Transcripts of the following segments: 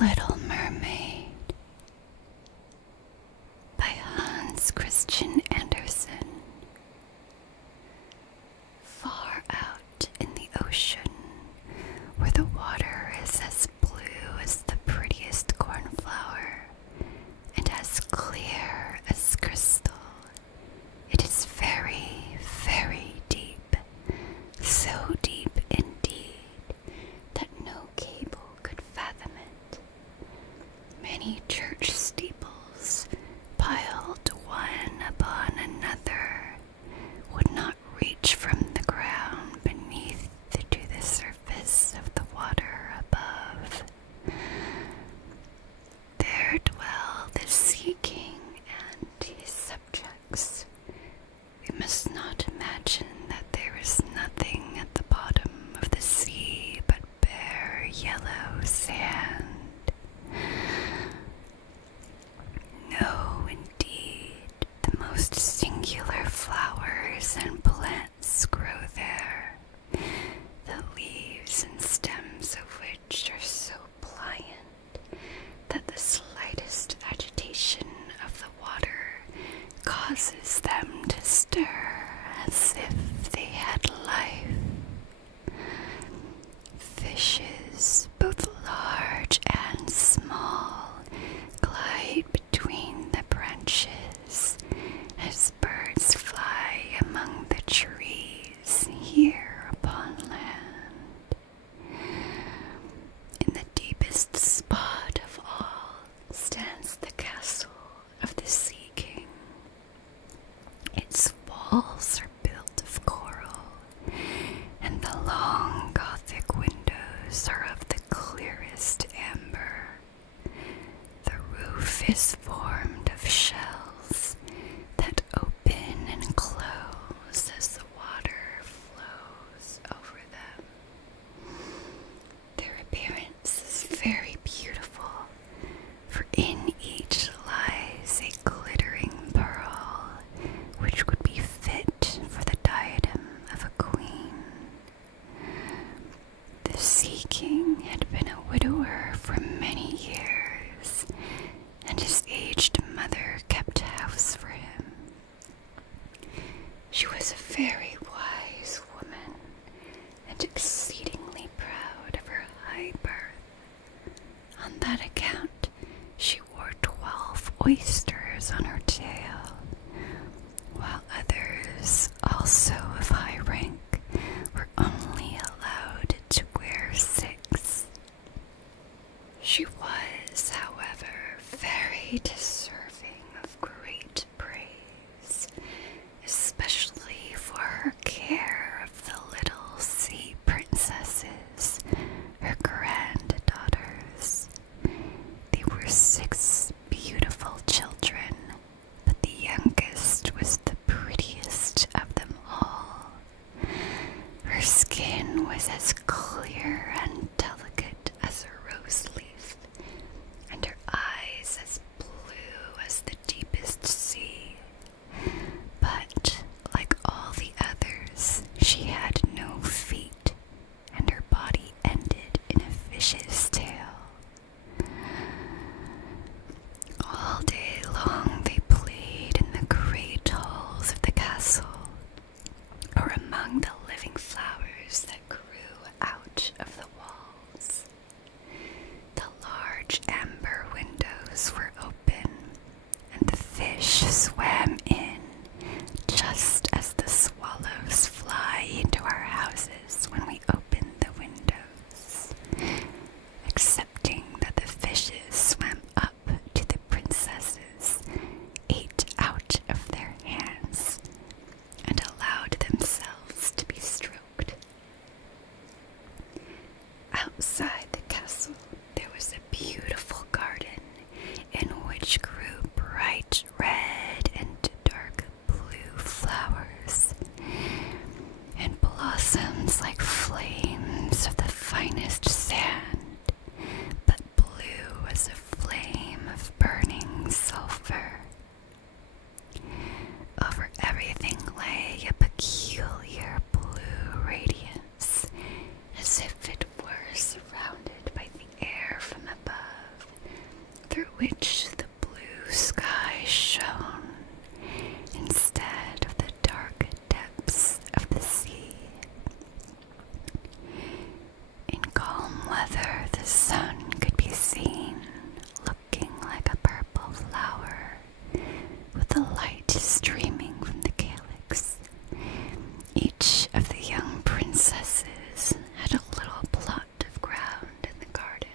Little Mermaid by Hans Christian Andersen. Far out in the ocean, where the water is as blue as the prettiest cornflower and as clear as crystal, it is very, very deep, so deep indeed that no cable could fathom it. Many church steeples, piled one upon another, would not reach from the ground beneath to the surface of the water above. There dwell the Sea King and his subjects. We must not imagine that there is nothing at the bottom of the sea but bare yellow sand. No, indeed, the most singular flowers and plants grow there, the leaves and stems of which are so pliant that the slightest agitation of the water causes them to stir as if they had life. Fishes, both large and small, glide between the branches as birds fly among the trees here upon land. In the deepest spot of all stands the castle of the Sea King. Its walls are built of coral, and the long Gothic windows are of the clearest amber. The roof is formed of shells that open and close as the water flows over them. Their appearance is very beautiful, for in each lies a glittering pearl, which would be fit for the diadem of a queen. The Sea King had been a widower for many years, and his aged mother kept house for him. She was a very wise woman, and exceedingly proud of her high birth. On that account, she wore 12 oysters on her tail, while others, also of high rank, were only allowed to wear 6. She was, however, very deserving of great praise, especially for her care of the little sea princesses, her granddaughters. They were 6 beautiful children, but the youngest was the prettiest of them all. Her skin was as clear and delicate as a rose leaf, and her eyes as blue as the deepest sea. But, like all the others, she had no feet, and her body ended in a fish's tail. All day long they played in the great halls of the castle, or among the living flowers that grew out of the walls. The large amber windows were open, and the fish swam in, just as the swallows fly into our houses when we open the windows, excepting that the fishes swam up to the princesses, ate out of their hands, and allowed themselves to be stroked. Outside the castle there was a beautiful garden in which grew bright red and dark blue flowers, and blossoms like flames of the finest sand, but blue as a flame of burning sulfur. Over everything lay a peculiar blue radiance, as if it were surrounded by the air from above. sun could be seen looking like a purple flower, with the light streaming from the calyx. Each of the young princesses had a little plot of ground in the garden,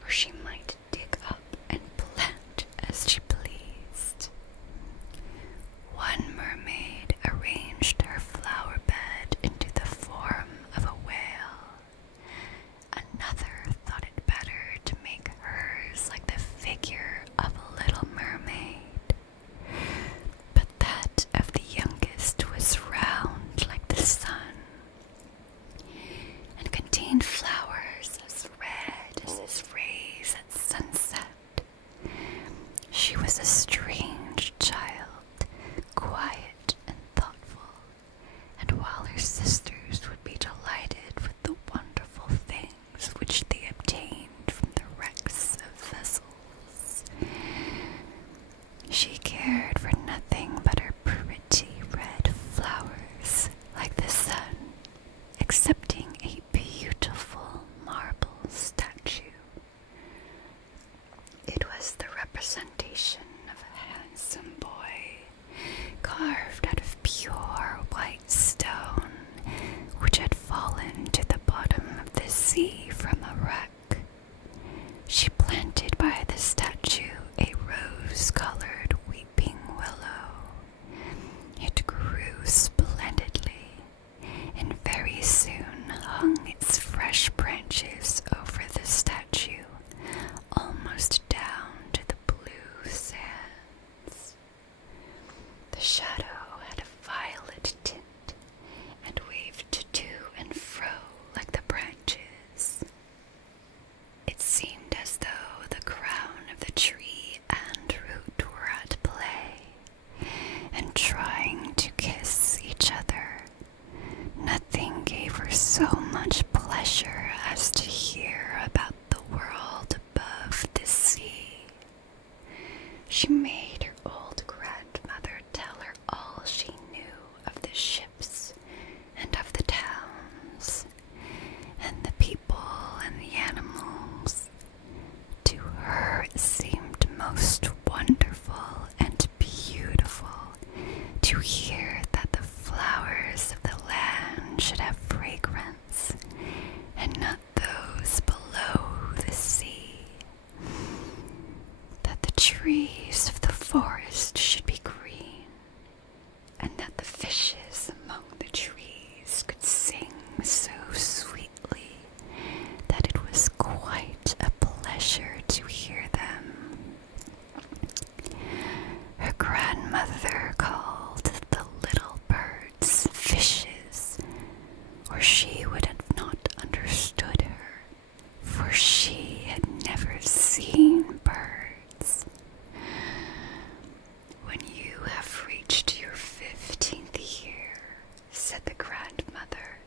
where she might dig up and plant as she pleased. One mermaid arranged her flower bed into the form of a whale. Another thought it better to make hers like the figure of a little mermaid. But that of the youngest was round like the sun, and contained flowers as red as his rays at sunset. She was a strange child, quiet and thoughtful, and while her sisters would be delighted with the wonderful things which they obtained from the wrecks of vessels, she cared for nothing but her pretty red flowers like the sun, excepting a beautiful marble statue. It was the representation of a handsome boy, carved out of pure white stone, which had fallen to the bottom of the sea from a wreck. She planted by the statue a rose-colored weeping willow. It grew splendidly, and very soon hung its fresh branches over the statue, almost down to the blue sands. The shadow had a violet tint, and waved to and fro like the branches. It seemed as though the crown of the tree and root were at play, and trying to kiss each other. Nothing gave her so much pleasure as to hear about the world above the sea. She made her old grandmother tell her all she knew of the ships and of the towns, and the people and the animals. To her it seemed most wonderful and beautiful to hear that the flowers of the land should have fragrance, and not those below the sea. That the trees of the forest should be green, and that the fishes among the trees could sing so sweetly that it was quite a pleasure to hear them. Her grandmother called the little birds fishes, or she would have not understood her, for she had never seen birds. When you have reached your 15th year, said the grandmother,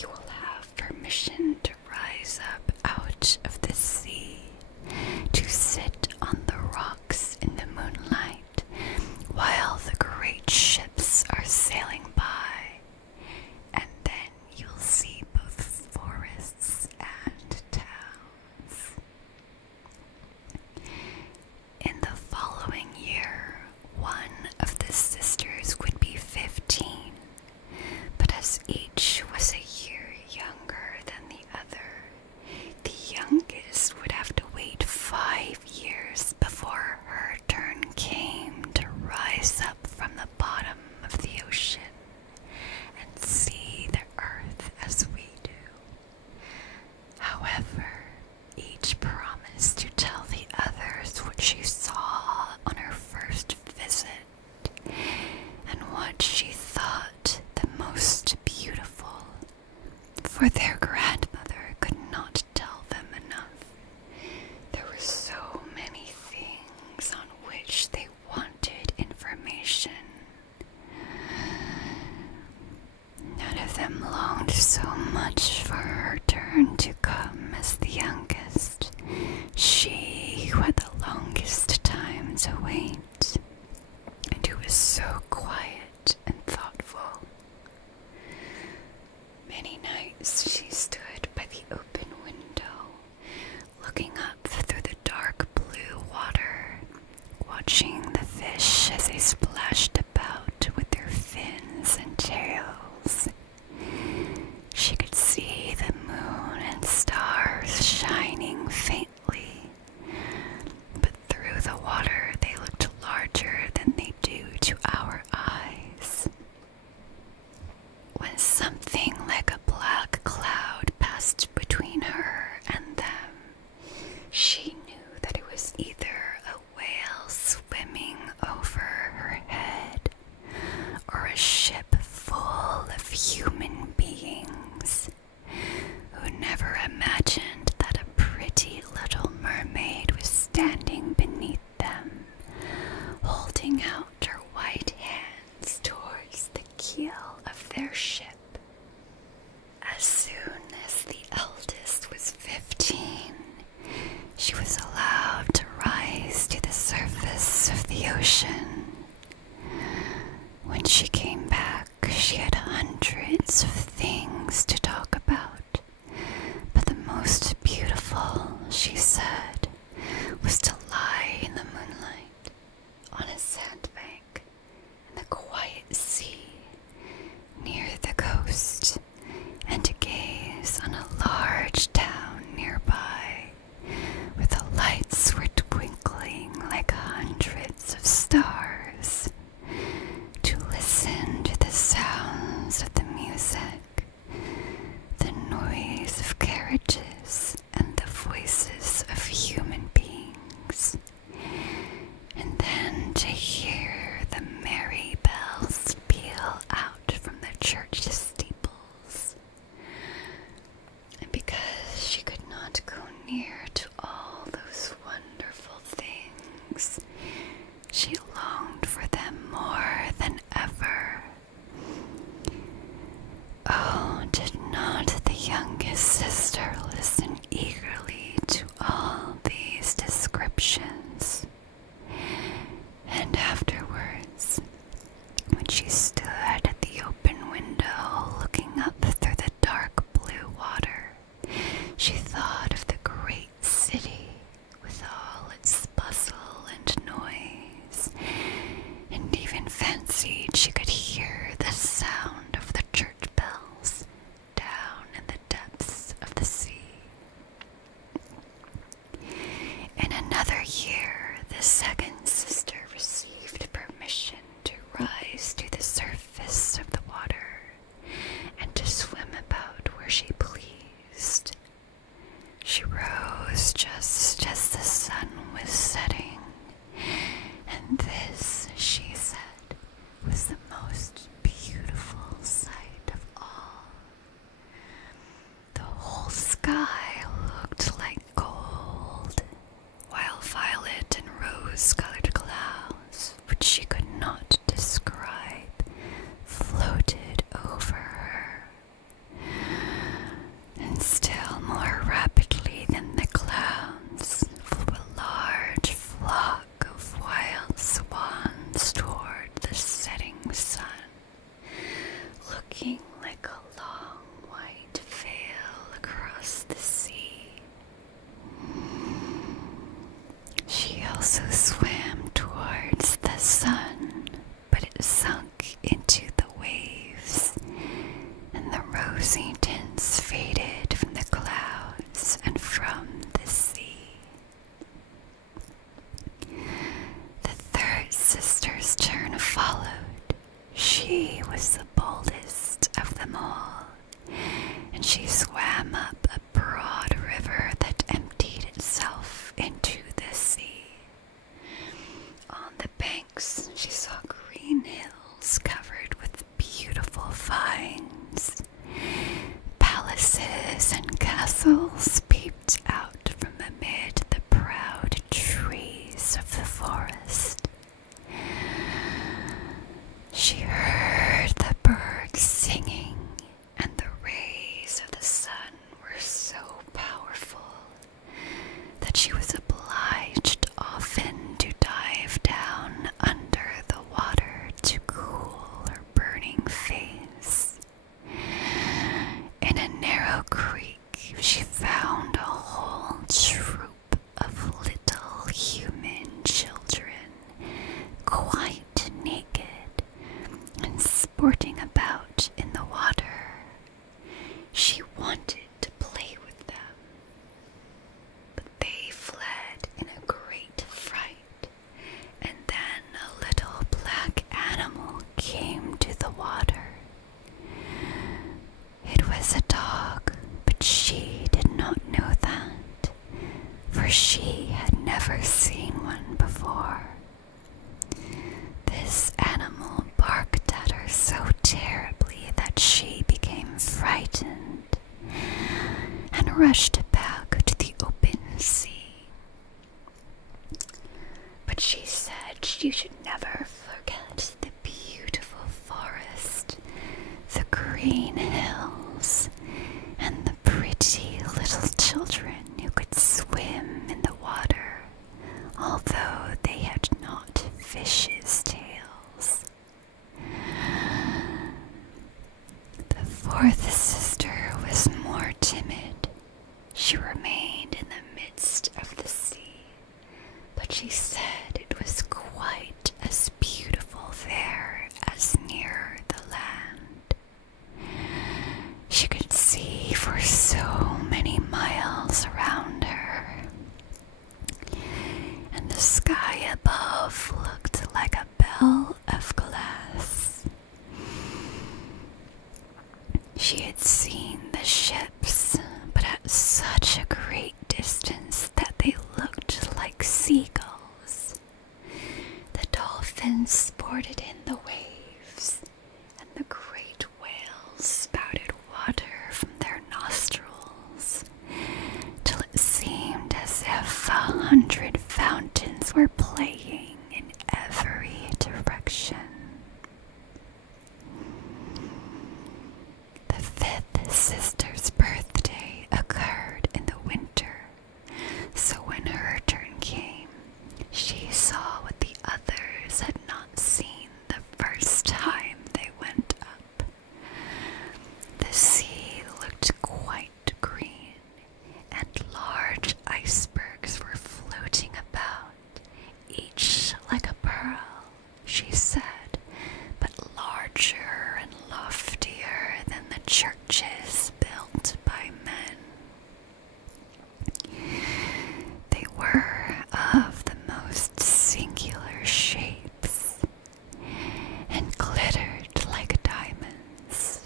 you will have permission to rise up out of the sea, to sit on the rocks in the moonlight, while the great ships are sailing by, and then you'll see both forests and towns. In the following year, one of the sisters would be 15, but as each was a year younger than the other, the youngest would have to wait 5 years before her turn came to rise up from the bottom of the ocean and see the earth as we do. However, each promised to tell the others what she saw on her first visit, and what she thought the most beautiful, for their grandmother could not tell them enough. There were so many things on which they wanted information. None of them longed so much for her turn to come as the youngest, she who had the longest time to wait, and who was so quiet and thoughtful. Many nights she stood by the open window watching the fish as they splashed about with their fins and tails. She could see the moon and stars shining faintly, but through the water they looked larger than they do to our eyes. When something like a black cloud passed between her and them, she knew that it was either a whale swimming over her head or a ship full of human beings who never imagined that a pretty little mermaid was standing beneath them, holding out her white hands towards the keel of their ship. As soon as the eldest was 15, she was allowed to rise to the surface of the ocean. When she came back, she had hundreds of things to talk about, but the most beautiful, she said, was to lie in the moonlight on a sandbank in the quiet sea near the coast, and to gaze on a large town nearby where the lights were twinkling like hundreds of stars, to listen to the sounds of the music, the noise of carriages, and the voices of human beings, and then to hear the merry bells peal out from the church steeples. And because she could not go near to all those wonderful things, she longed for them more than ever. Oh, did not the youngest sister listen eagerly to all these descriptions? And afterwards, when she stood at the open window looking up through the dark blue water, she thought of the great city with all its bustle and noise, and even fancied she could hear the sound of the church bells down in the depths of the sea. In another for she had never seen one before. This animal barked at her so terribly that she became frightened and rushed back to the open sea. But she said she should never forget the beautiful forest, the green hills, and the pretty little children who could swim in the water, although they had not fishes' tails. The fourth sister was more timid. She remained in the midst of the sea, but she said it was quite as beautiful there as near the land. She could see for so many miles around her, and the sky above looked like a bell of glass. She had seen the ships, but at such a great distance that they looked like seagulls. The dolphins sported in the waves, and the great whales spouted water from their nostrils, till it seemed as if 100 fountains were playing in every direction. The fifth sister's birthday occurred in the winter, so when her turn came, she saw what the others had not seen the first time they went up. The sea looked quite green, and large icebergs were floating about, each like a pearl, she said, but larger and loftier than the churches built by men. They were of the most singular shapes, and glittered like diamonds.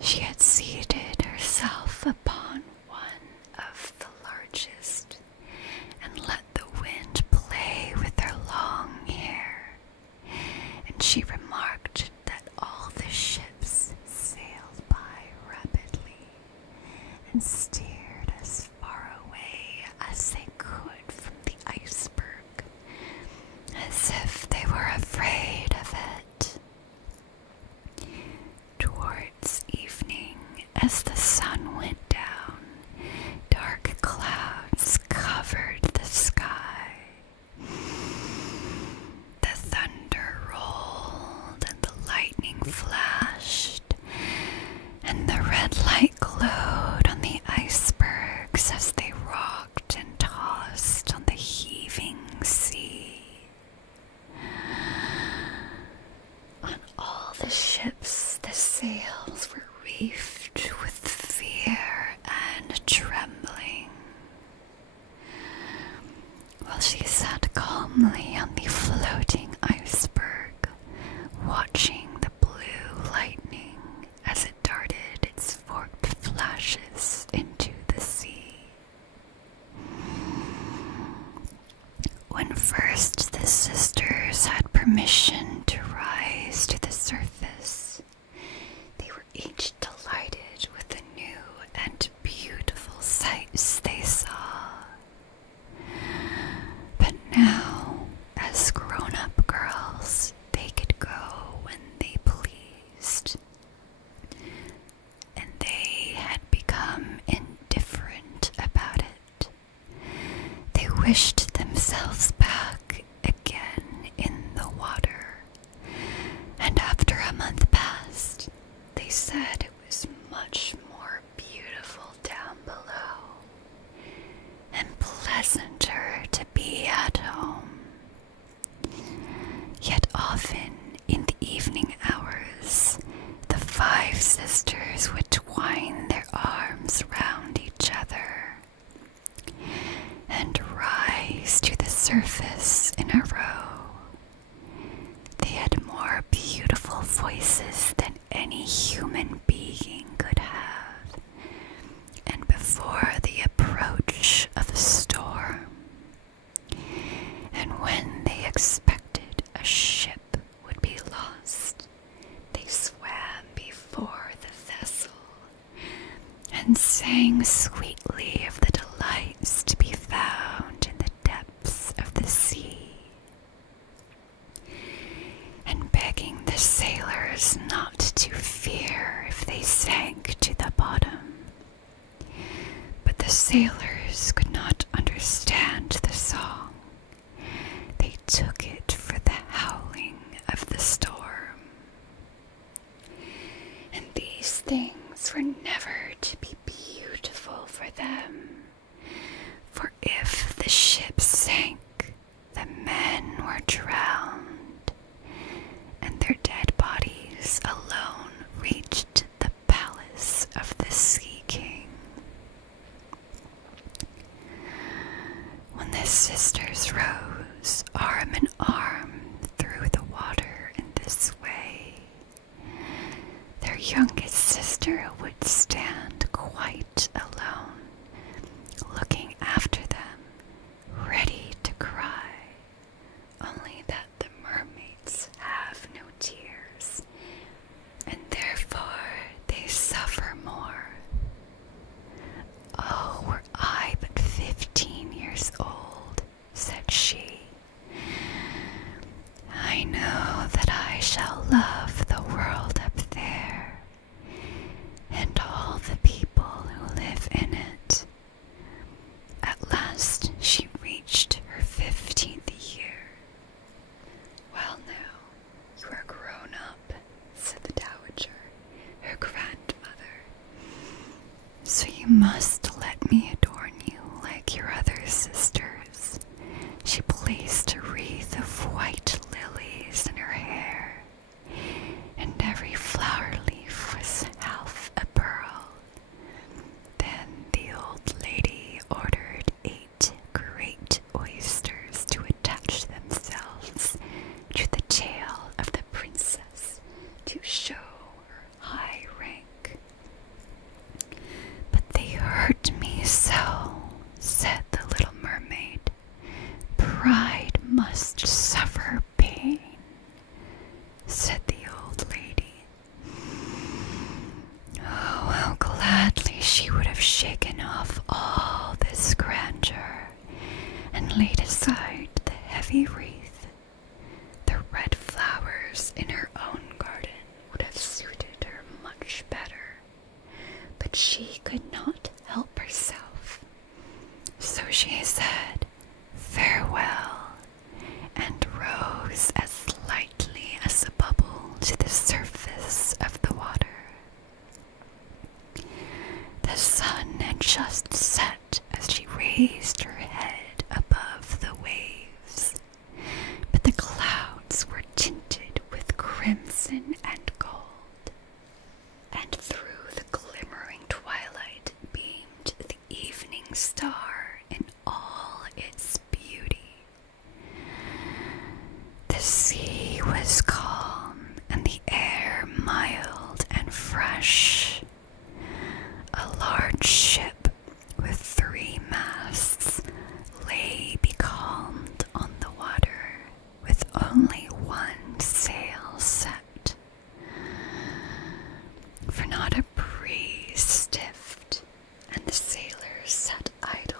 She had seated herself upon one of the largest, and let the wind play with her long hair, and she remarked that all the ships sailed by rapidly, and steered as far away as they could from the iceberg, as if they were afraid of it. Towards evening, as the sun went down, dark clouds covered the sky. The thunder rolled, and the lightning flashed, and the red light glowed on the icebergs as they rocked and tossed on the heaving sea. On all the ships, the sails were reefed with fear and trembling, while she sat calmly on the floating iceberg, watching the blue lightning as it darted its forked flashes into the sea. When first the sisters had permission to rise to the surface, they were each delighted with the new and beautiful sights they saw. But now, as grown-up girls, they could go when they pleased, and they had become indifferent about it. They wished themselves back again in the water, and after a month passed, they said it was much more beautiful down below, and pleasanter to be at home. Yet often in the evening hours, the 5 sisters would twine their arms round each other and rise and sang sweetly of the delights to be found in the depths of the sea, and begging the sailors not to fear if they sank to the bottom. But the sailors could not understand the song. They took it for the howling of the storm. And these things were never to be beautiful for them, for if the ship sank, the men were drowned, and their dead bodies alone reached the palace of the Sea King. When the sisters rose arm in arm through the water in this way, their youngest sister would stand quite alone, looking after them, ready to cry, only that the mermaids have no tears, and therefore they suffer more. "Oh, were I but 15 years old," said she, "I know that I shall love the world up there, and all the people who live in it." At last she reached her 15th year. "Well now, you are grown up," said the dowager, her grandmother, "so you must let me adorn you like your other sisters." She placed a wreath of white lilies in her hair, and every flower leaf was half a pearl. Then the old lady ordered 8 great oysters to attach themselves to the tail of the princess to show her high rank. "But they hurt me so," said the little mermaid. "Pride must suffer pain," said the old lady. Oh, how gladly she would have shaken off all this grandeur and laid aside the heavy wreath. The red flowers in her own garden would have suited her much better, but she could not help herself. So she said, "Farewell," and rose as lightly as a bubble to the surface of the water. The sun had just set as she raised her head above the waves, but the clouds were tinted with crimson and gold, and through the glimmering twilight beamed the evening star in all its beauty. The sea was calm and the air mild and fresh. A large ship with 3 masts lay becalmed on the water, with only 1 sail set, for not a breeze stiffed, and the sailors sat idle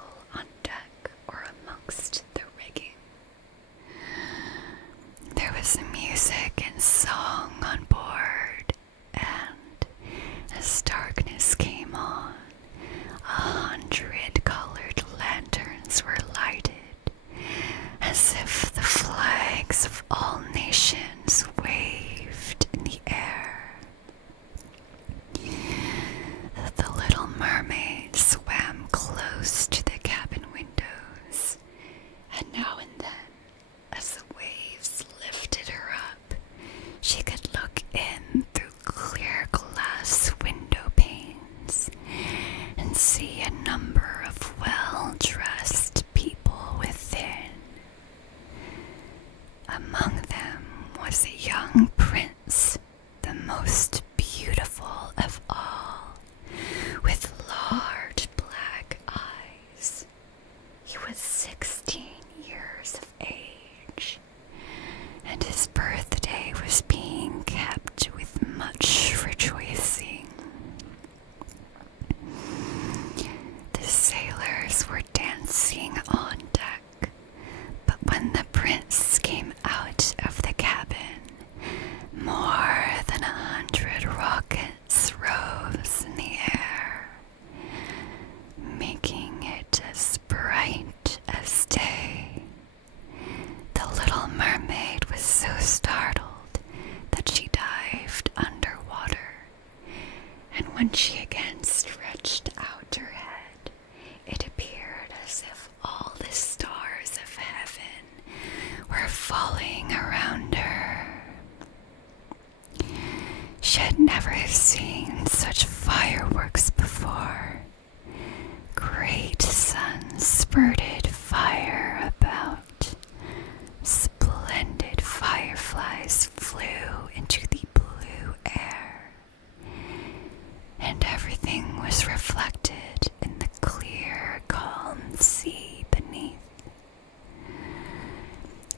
reflected in the clear, calm sea beneath.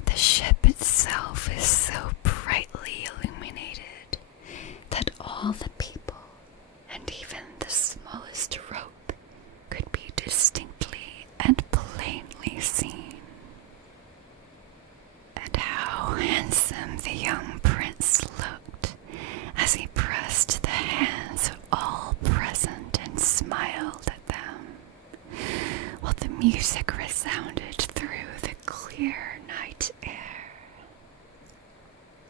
The ship itself is so brightly illuminated that all the people, and even the smallest rope, could be distinctly and plainly seen. And how handsome the young prince looked as he pressed the hands of all present and smiled at them, while the music resounded through the clear night air.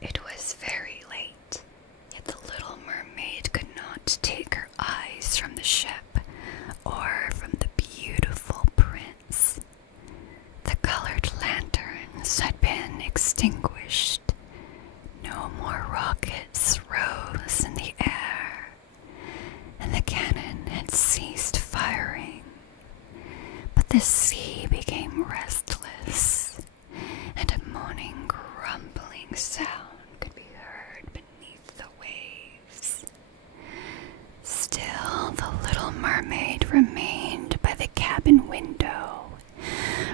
It was very late, yet the Little Mermaid could not take her eyes from the ship or from the beautiful prince. The colored lanterns had been extinguished. No more rockets rose in the air, and the cannon had ceased firing. But the sea became restless, and a moaning, grumbling sound could be heard beneath the waves. Still, the Little Mermaid remained by the cabin window,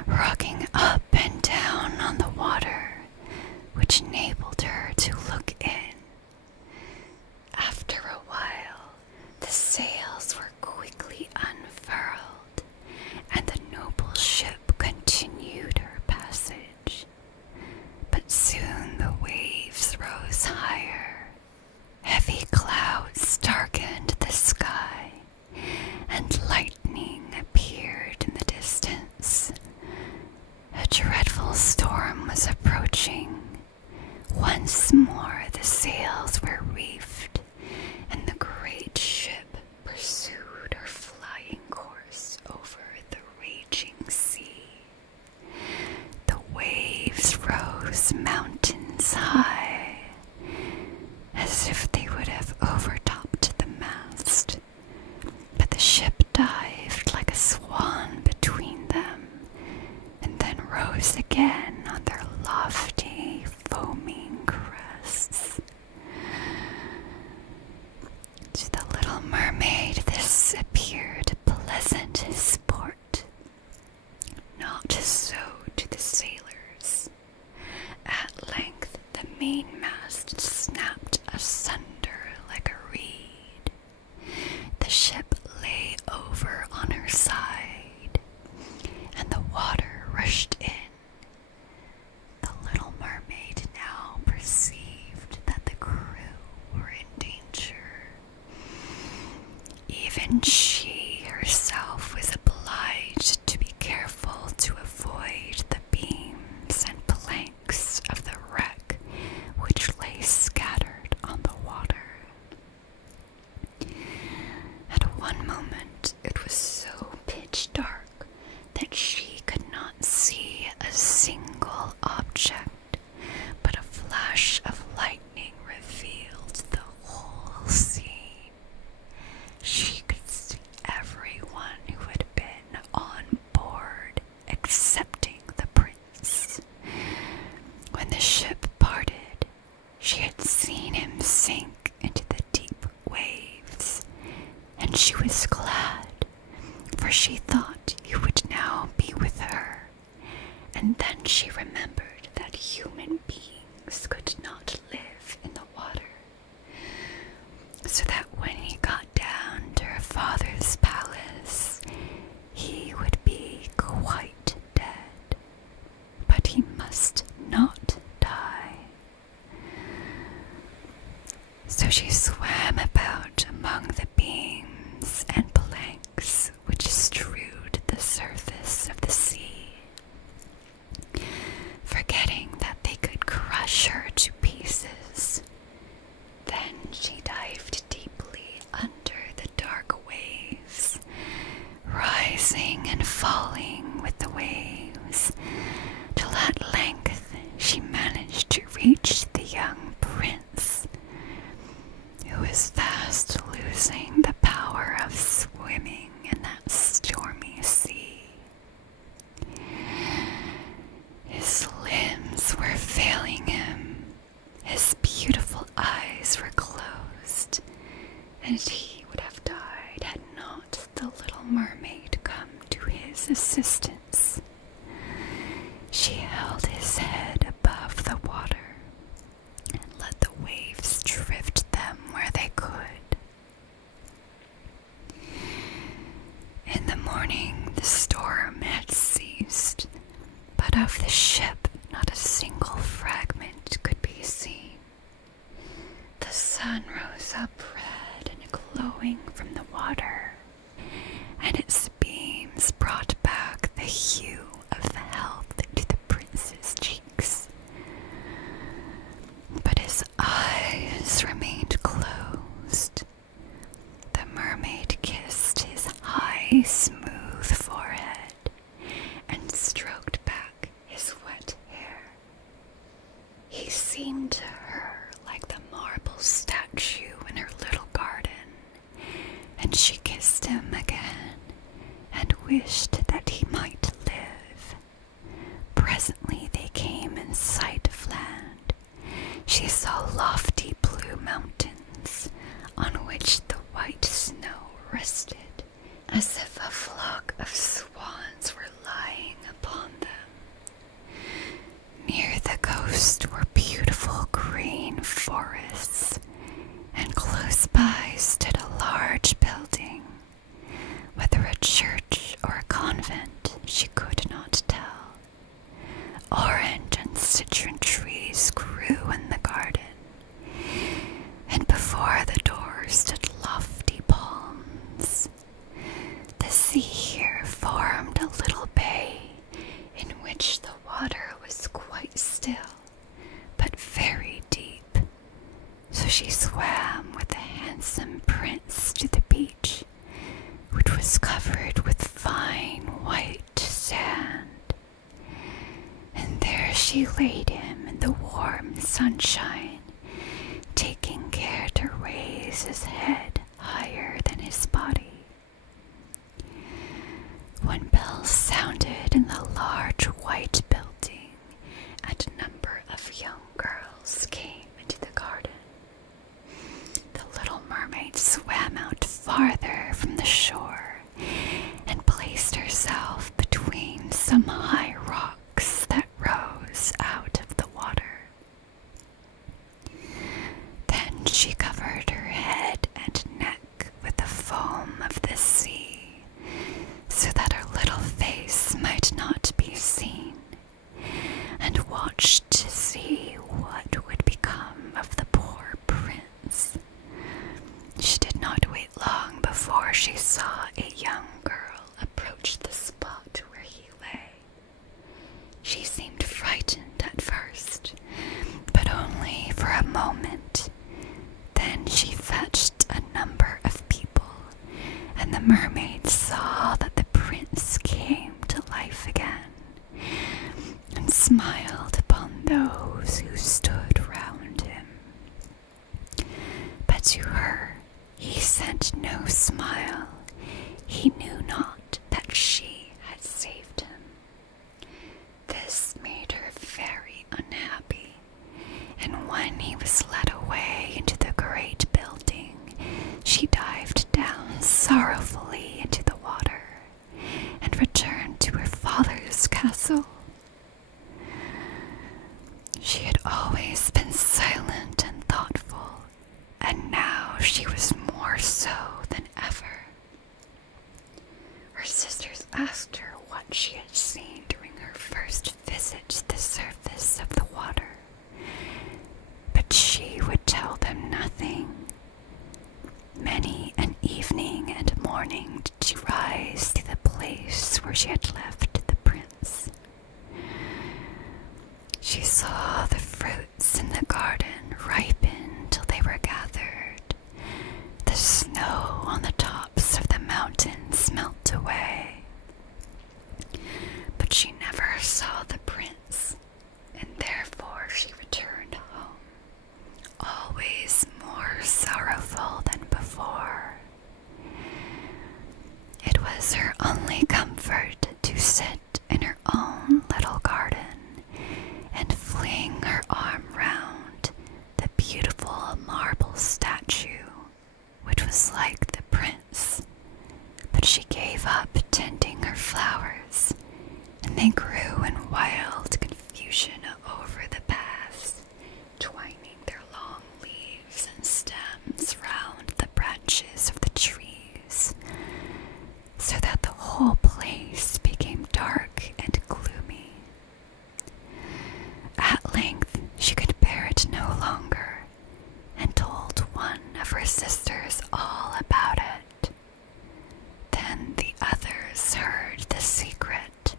rocking up and down on the water, which enabled her to look in. After a while, the sails were quickly unfurled, and the noble ship continued her passage. But soon the waves rose higher. Heavy clouds darkened the sky, and lightning appeared in the distance. A dreadful storm was approaching. Once more the sails were reefed, and the great ship pursued her flying course over the raging sea. The waves rose mountains high, as if they would have overtopped the mast, but the ship dived like a swan between them, and then rose again on their lofty, foaming crests. To the Little Mermaid this appeared pleasant sport. Not so to the sailors. At length the mainmast snapped asunder like a reed. The ship lay over on her side, and the water rushed in. The Little Mermaid now perceived that the crew were in danger. Even she herself was obliged to be careful to avoid the beams and planks of the wreck which lay scattered on the water. At one moment it was so pitch dark that she could not see a single object, but a flash of lightning revealed the whole scene. She could see everyone who had been on board, excepting the prince. When the ship parted, she had seen him sink into the deep waves, and she was glad, for she thought he would now be with her. And then she remembered that human beings could not live in the water, so that when he got down to her father's palace, he would be quite dead. But he must not die. So she swam about among the beams and planks which strewed the surface of the sea, forgetting that they could crush her to pieces. Then she dived deeply under the dark waves, rising and falling with the waves, till at length she managed to reach the young prince, who was fast losing the power of swimming in that stormy sea. His limbs were failing him, his beautiful eyes were closed, and he would have died had not the little mermaid come to his assistance. She held his head above the water and let the waves drift them where they could. In the morning, the storm had ceased, but of the ship not a single fragment could be seen. The sun rose up red and glowing from the water, and its beams brought back the hue of health to the prince's cheeks. But his eyes remained closed. The mermaid kissed his high, smooth forehead and stroked back his wet hair. He seemed to her like the marble statue in her little garden, and she kissed him again and wished that he might live. Presently they came in sight of land. She saw lofty blue mountains on which the white snow rested, as if a flock of swans were lying upon them. Near the coast were beautiful green forests, and close by stood a large building. Whether a church or a convent, she could not tell. Orange and citron trees grew in the garden, and before the door stood lofty palms. The sea here formed a little bay in which the water was quite still, but very deep. So she swam with the handsome prince to the beach, which was covered with fine white sand. And there she laid him in the warm sunshine, taking care to raise his head higher than his body. When bells sounded in the large white building, and a number of young girls came into the garden, the little mermaid swam out farther from the shore and placed herself between some high rocks that rose out of the water. Then she covered her head and neck with the foam of the sea, so that her little face might not be seen, and watched to see what would become of the poor prince. She did not wait long before she saw a young girl approach the spot where he lay. She seemed frightened at first, but only for a moment. Then she fetched a number of people, and the mermaid saw that the prince came to life again, and smiled upon those who stood round him. But to her he sent no smile. He knew not that she had saved him. This made her very unhappy, and when he was led away into the great building, she dived down sorrowfully into the water and returned to her father's castle. She had always been silent and thoughtful, and now she was more so than ever. Her sisters asked her what she had seen during her first visit to the surface of the water, but she would tell them nothing. Many an evening and morning did she rise to the place where she had left the prince. She saw the fruits in the garden ripen till they were gathered. The snow on the tops of the mountains melt away. But she never saw the prince, and therefore she returned home, always more sorrowful than before. It was her only comfort to sit in her own little garden and fling her arm round the beautiful marble statue, which was like the prince, but she gave up tending her flowers, and they grew in wild confusion over the paths, twining their long leaves and stems round the branches of the trees, so that the whole place became dark and gloomy. At length she could bear it no longer, and told one of her sisters all about it. Then the others heard the secret,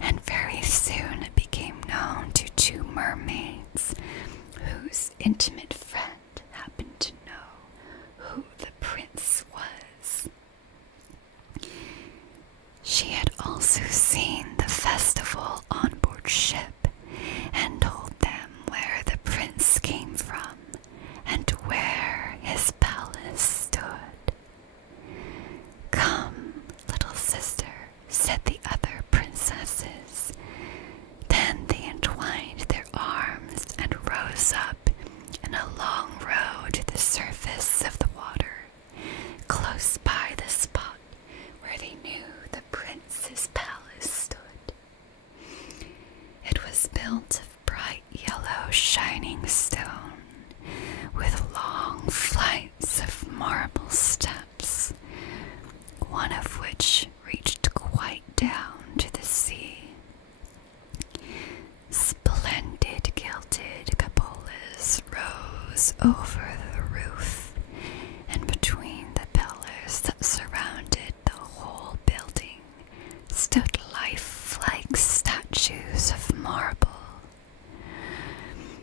and very soon it became known to two mermaids, whose intimate friend happened to know who the prince was. She had also seen the festival on board ship, and told them where the prince came from, and where his palace stood. "Come, little sister," said the other princesses. Then they entwined their arms and rose up in a long row to the surface of the water, close by the spot where they knew the prince's palace stood. It was built of bright yellow shining stone, with long flights of marble steps, one of which reached quite down to the sea. Splendid gilded cupolas rose over the roof, and between the pillars that surrounded the whole building stood lifelike statues of marble.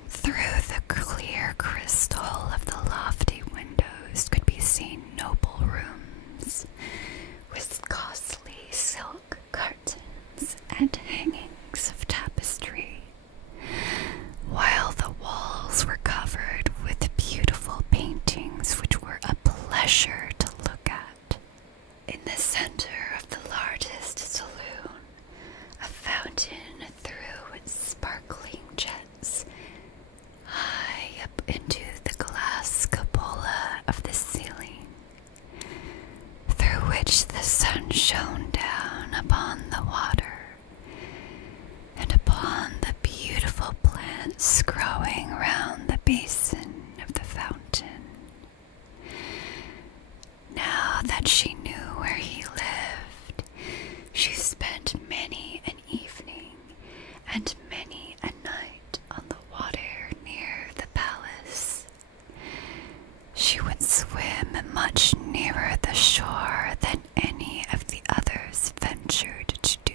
Through the clear crystal of the lofty windows could be seen noble rooms, with costly silk curtains and hangings of tapestry, while the walls were covered with beautiful paintings which were a pleasure to look at. In the center of the largest saloon, a fountain threw its sparkling jets high up into the glass cupola of the ceiling, through which the sun shone down upon the water and upon the beautiful plants growing round the basin of the fountain. Now that she knew where he lived, she spent many an evening and many a night on the water near the palace. She would swim much nearer the shore than any of the others ventured to do.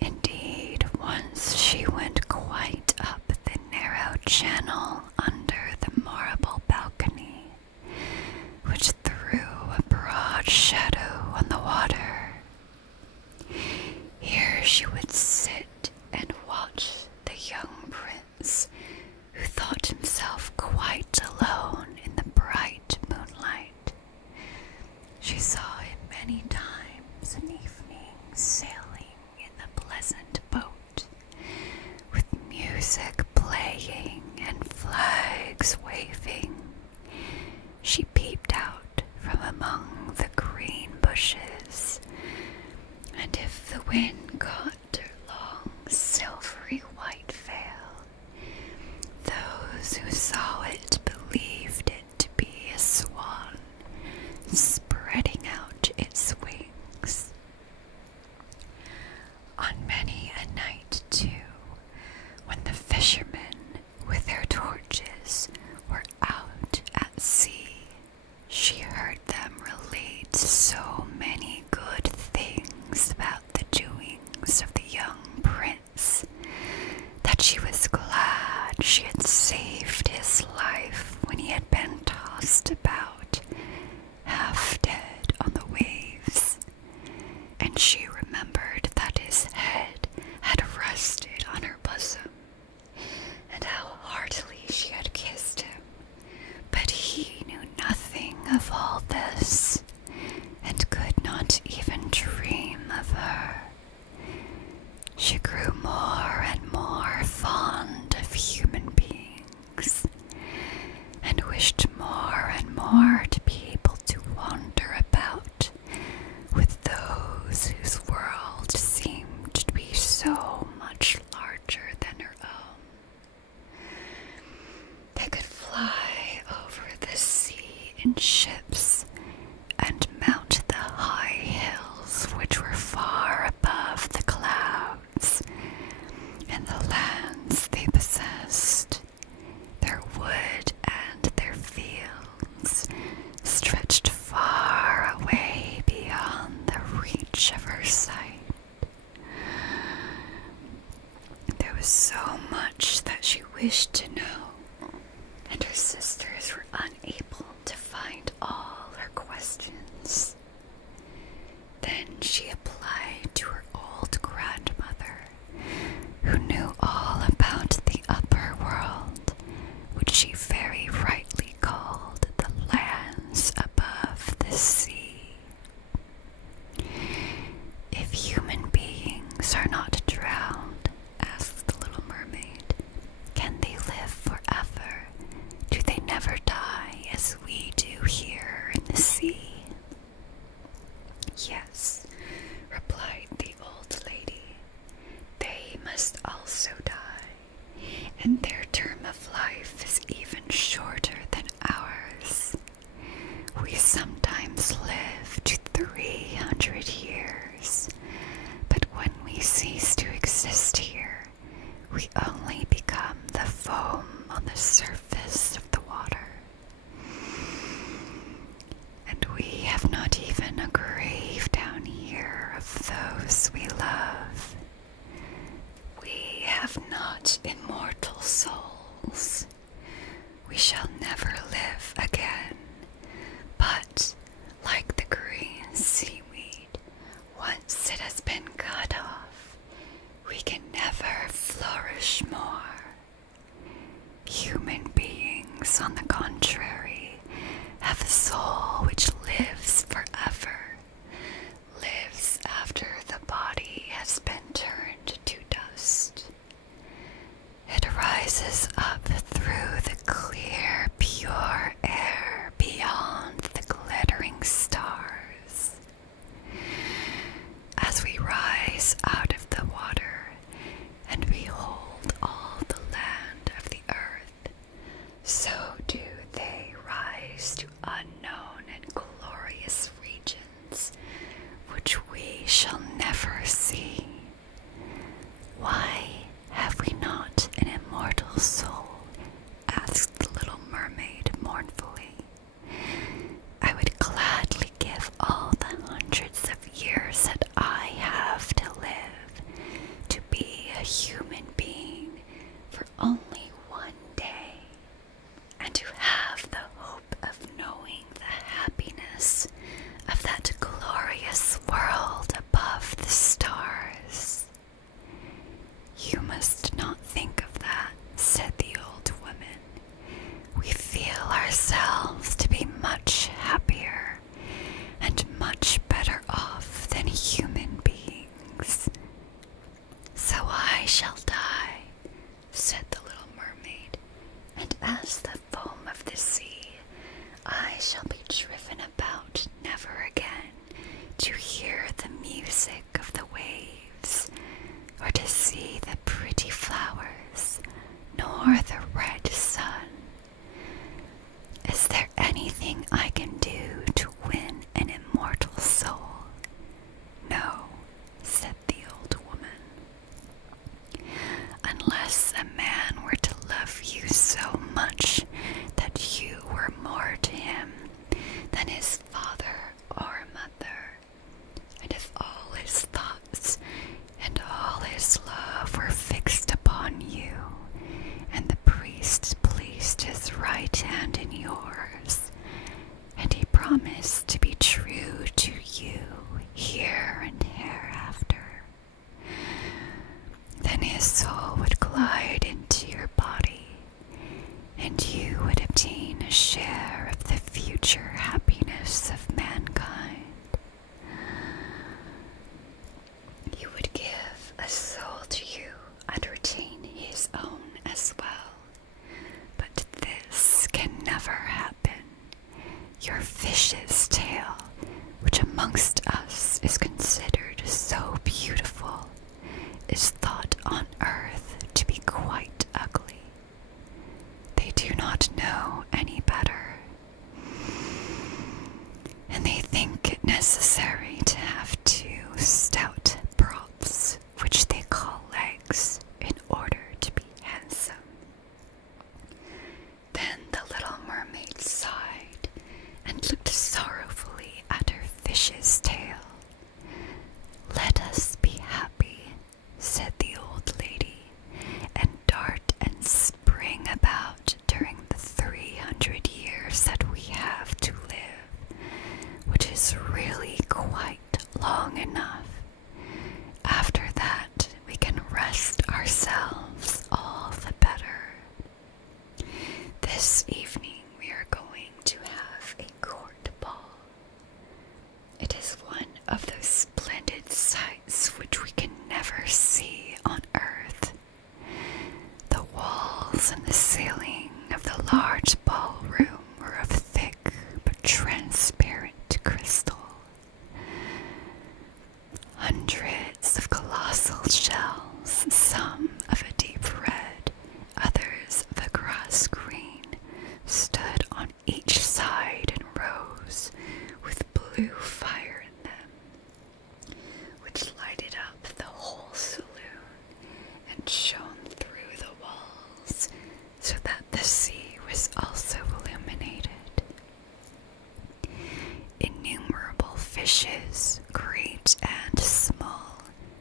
Indeed, once she went quite up the narrow channel under the marble balcony, which threw a broad shadow on the water. Here she would sit and watch the young prince, who thought himself quite alone in the bright moonlight. She saw him many times an evening sailing in the pleasant boat, with music playing and flags waving. She peeped out from among the green bushes, and if the wind caught her long silvery white veil, those who saw it believed it to be a swan spreading out its wings. shall never see. Why have we not an immortal soul? Asked the little mermaid mournfully. I would gladly give all the hundreds of years that I have to live to be a human being for only one day, and to have the hope of knowing the happiness of that glorious world above the stars. You must not think of that, said the old woman. We feel ourselves to be much happier and much better off than human beings. So I shall die, said the little mermaid, and as the foam of the sea, I shall be driven about never again to hear the music of the waves, or to see the pretty flowers, nor the red sun. Is there anything I can do to win an immortal soul? No, said the old woman. Unless a man were to love you so much that you were more to him than his father or mother, and if all his thoughts and all his love were fixed upon you, and the priest placed his right hand in yours, and he promised to be true to you here and hereafter, then his soul would glide into your body, and you would obtain a share of the future happiness of mankind. He would give a soul to you and retain his own as well. But this can never happen. Your fish's tail, which amongst us is considered so beautiful, is thought on earth to be quite ugly. They do not know any better, and they think it necessary to have two stout props, which they call legs, in order to be handsome. Then the little mermaid sighed and looked sorrowfully at her fish's tail. Let us be happy, said the old lady, and dart and spring about during the 300 years that we have to live, which is really quite long enough. After that, we can rest ourselves all the better. This evening we are going to have a court ball. It is one of those splendid sights which we can never see on earth. The walls and the ceiling of the large ballroom were of thick but transparent crystal. Hundreds of colossal shells, some of a deep red, others of a grass green, stood on each side in rows with blue fire in them, which lighted up the whole saloon and shone through the walls, so that the sea was also illuminated. Innumerable fishes, great and small,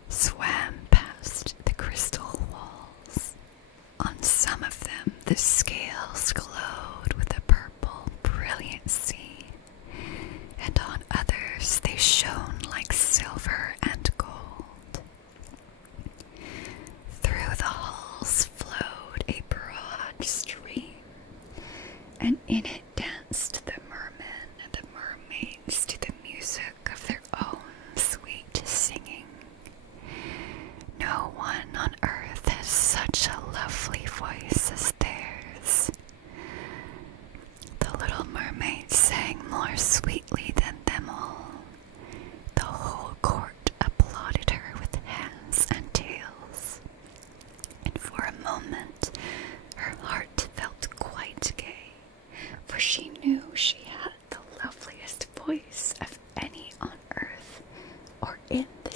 swam past the crystal walls. On some of them the scales glowed with a purple brilliancy, and on others they shone like silver and gold. Through the halls flowed a broad stream, and in it danced the mermen and the mermaids to the music of their own sweet singing. No one on earth has such a lovely voice as theirs. The little mermaid sang more sweetly than them all. The whole court applauded her with hands and tails, and for a moment her heart felt quite gay, for she knew she had the loveliest voice of any on earth or in the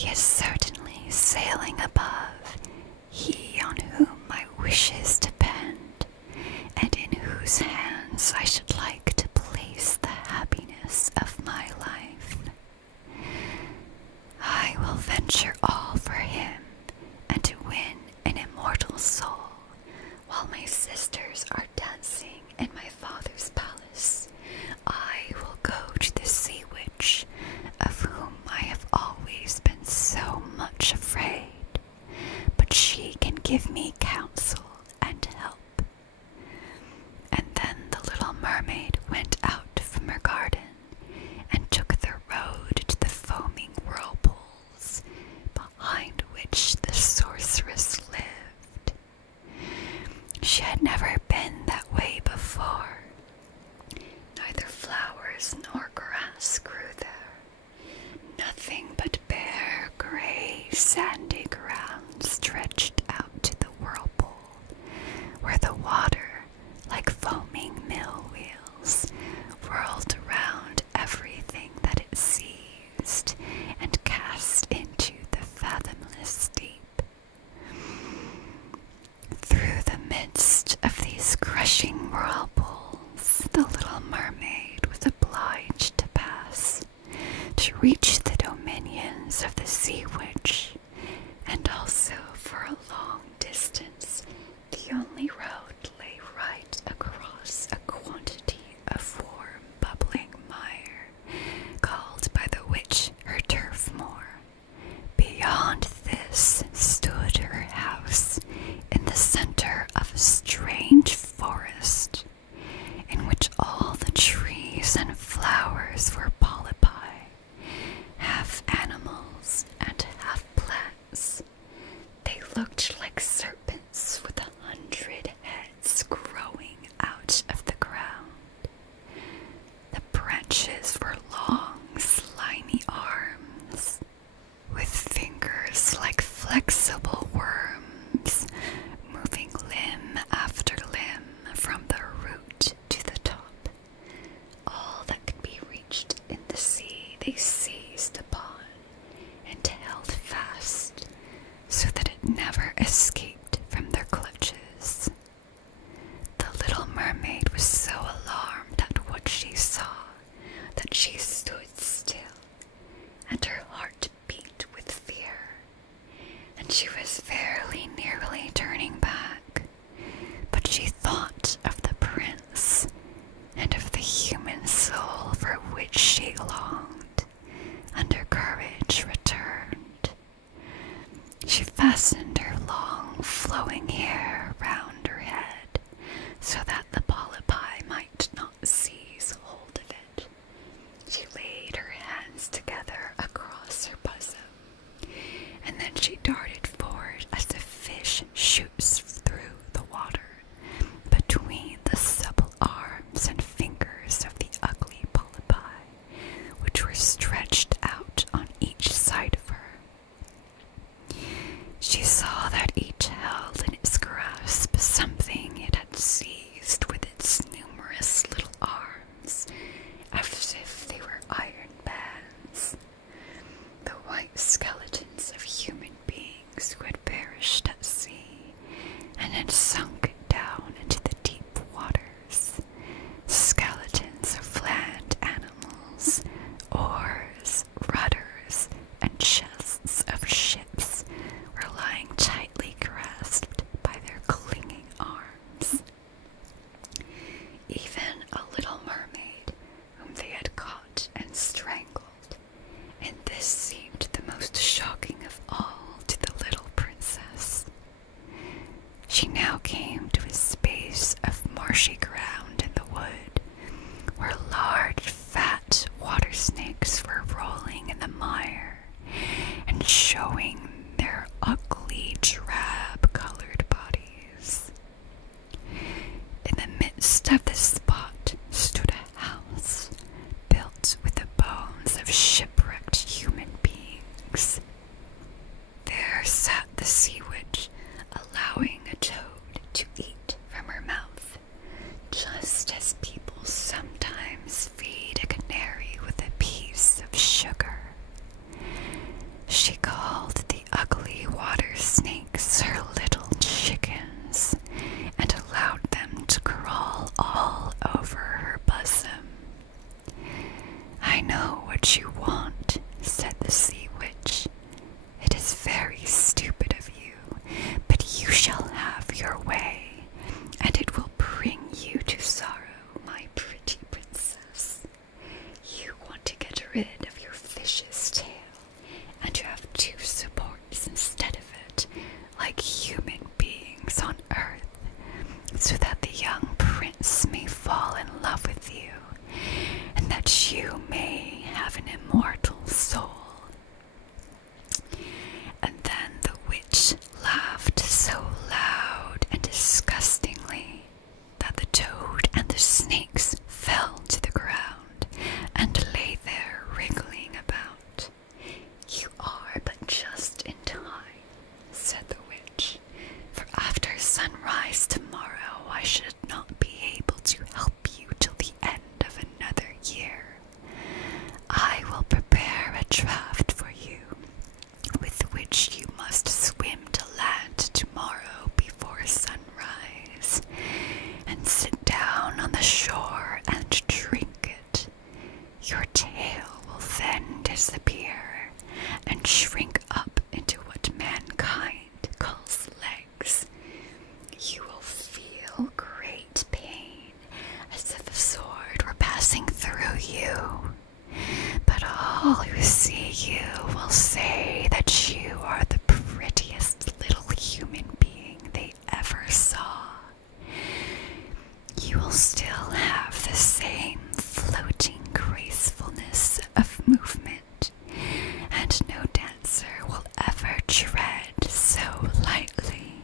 He is certainly sailing above, he on whom my wishes depend, and in whose hands I should like to place the happiness of my life. I will venture all for him, and to win an immortal soul, while my sisters are dancing in my father's palace, I will go to the sea witch, of whom I have always been so much afraid, but she can give me counsel and help. And then the little mermaid went out from her garden, and took the road to the foaming whirlpools, behind which the sorceress lived. She had never been that way before. Neither flowers nor grass grew there. Nothing but bare, gray, sandy ground stretched out to the whirlpool, where the water, like foaming mill wheels, whirled around everything that it seized and cast into the fathomless deep. Through the midst of these crushing whirlpools, the little mermaid was obliged to pass, to reach the dominions of the sea witch, and also for a long distance the only road lay right across a quantity of warm bubbling mire, called by the witch her turf moor. Beyond this stood her house, in the center of a strange forest, in which all the trees and flowers were polypi, half animals and half plants. They looked like serpents with 100 heads growing out of the ground. The branches were long, slimy arms, with fingers like flexible worms, moving limb after limb from the root to the top. All that could be reached in the sea they seized upon and held fast, so that it never escaped from their clutches. The little mermaid was so alarmed at what she saw that she stood still, and her heart beat with fear, and she was very nearly turning back, but she thought of the prince and of the human soul for which she longed, and her courage returned. She fastened her long flowing hair round her head, so that the polypi might not seize hold of it. She laid her hands together across her bosom, and then she darted forward as a fish shoots through the water, between the supple arms and fingers of the ugly polypi, which were stretched out on each side of her. She saw that each held in its grasp something it had seized with its numerous little arms, as if they were iron bands. The white skeletons of human beings who had perished at sea and had sunk down into the deep waters. Skeletons of land animals, oars, rudders, and chests of ships were lying tightly grasped by their clinging arms. Even a little mermaid, whom they had caught and strangled, and this seemed the most shocking of all to the little princess. She called the ugly water snakes her little chickens and allowed them to crawl all over her bosom. "I know what you want," said the sea witch. "It is very stupid of you, but you shall have your way, and it will bring you to sorrow, my pretty princess. You want to get rid of your fish's tail, and you have two supports instead of it, like human beings on earth, so that the young prince may fall in love with you, and that you may have an immortal soul." And then the witch laughed so loud and disgustingly that the toad and the snakes fell to the ground and lay there wriggling about. "You are but just in time," said the witch, "for after sunrise tomorrow I should not be able to help you till the end of another year. I will prepare a draft for you, with which you must swim to land tomorrow before sunrise, and sit down on the shore and drink it. Your tail will then disappear and shrink up into what mankind calls legs. You will feel great pain, as if a sword were passing through you. But all who see you will say that you are the prettiest little human being they ever saw. You will still have the same floating gracefulness of movement, and no dancer will ever tread so lightly.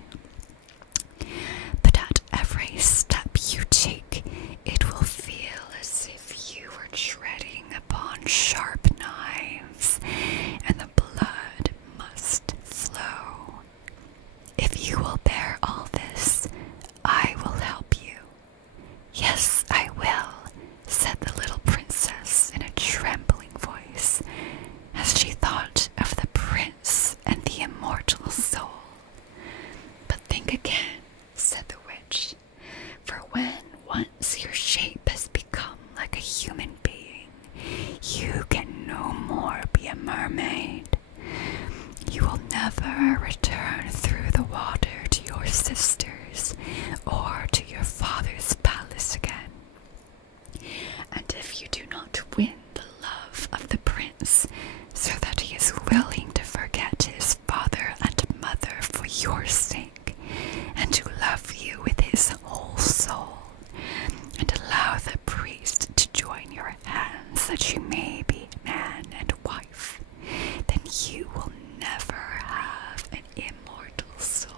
But at every step you take, it will feel as if you were treading upon sharp knives, and the blood must flow. If you will bear all this, I will help you." "Yes, I will," said the little princess in a trembling voice, as she thought of the prince and the immortal soul. "But think again," said the witch, "for when once your shape has become like a human being, you can no more be a mermaid. You will never return through the water to your sisters or to your father's palace again. And if you do not win the love of the prince, so that he is willing to forget his father and mother for your sake, and to love you with his whole soul, and allow the priest to join your hands that you may be man and wife, then you will never have an immortal soul.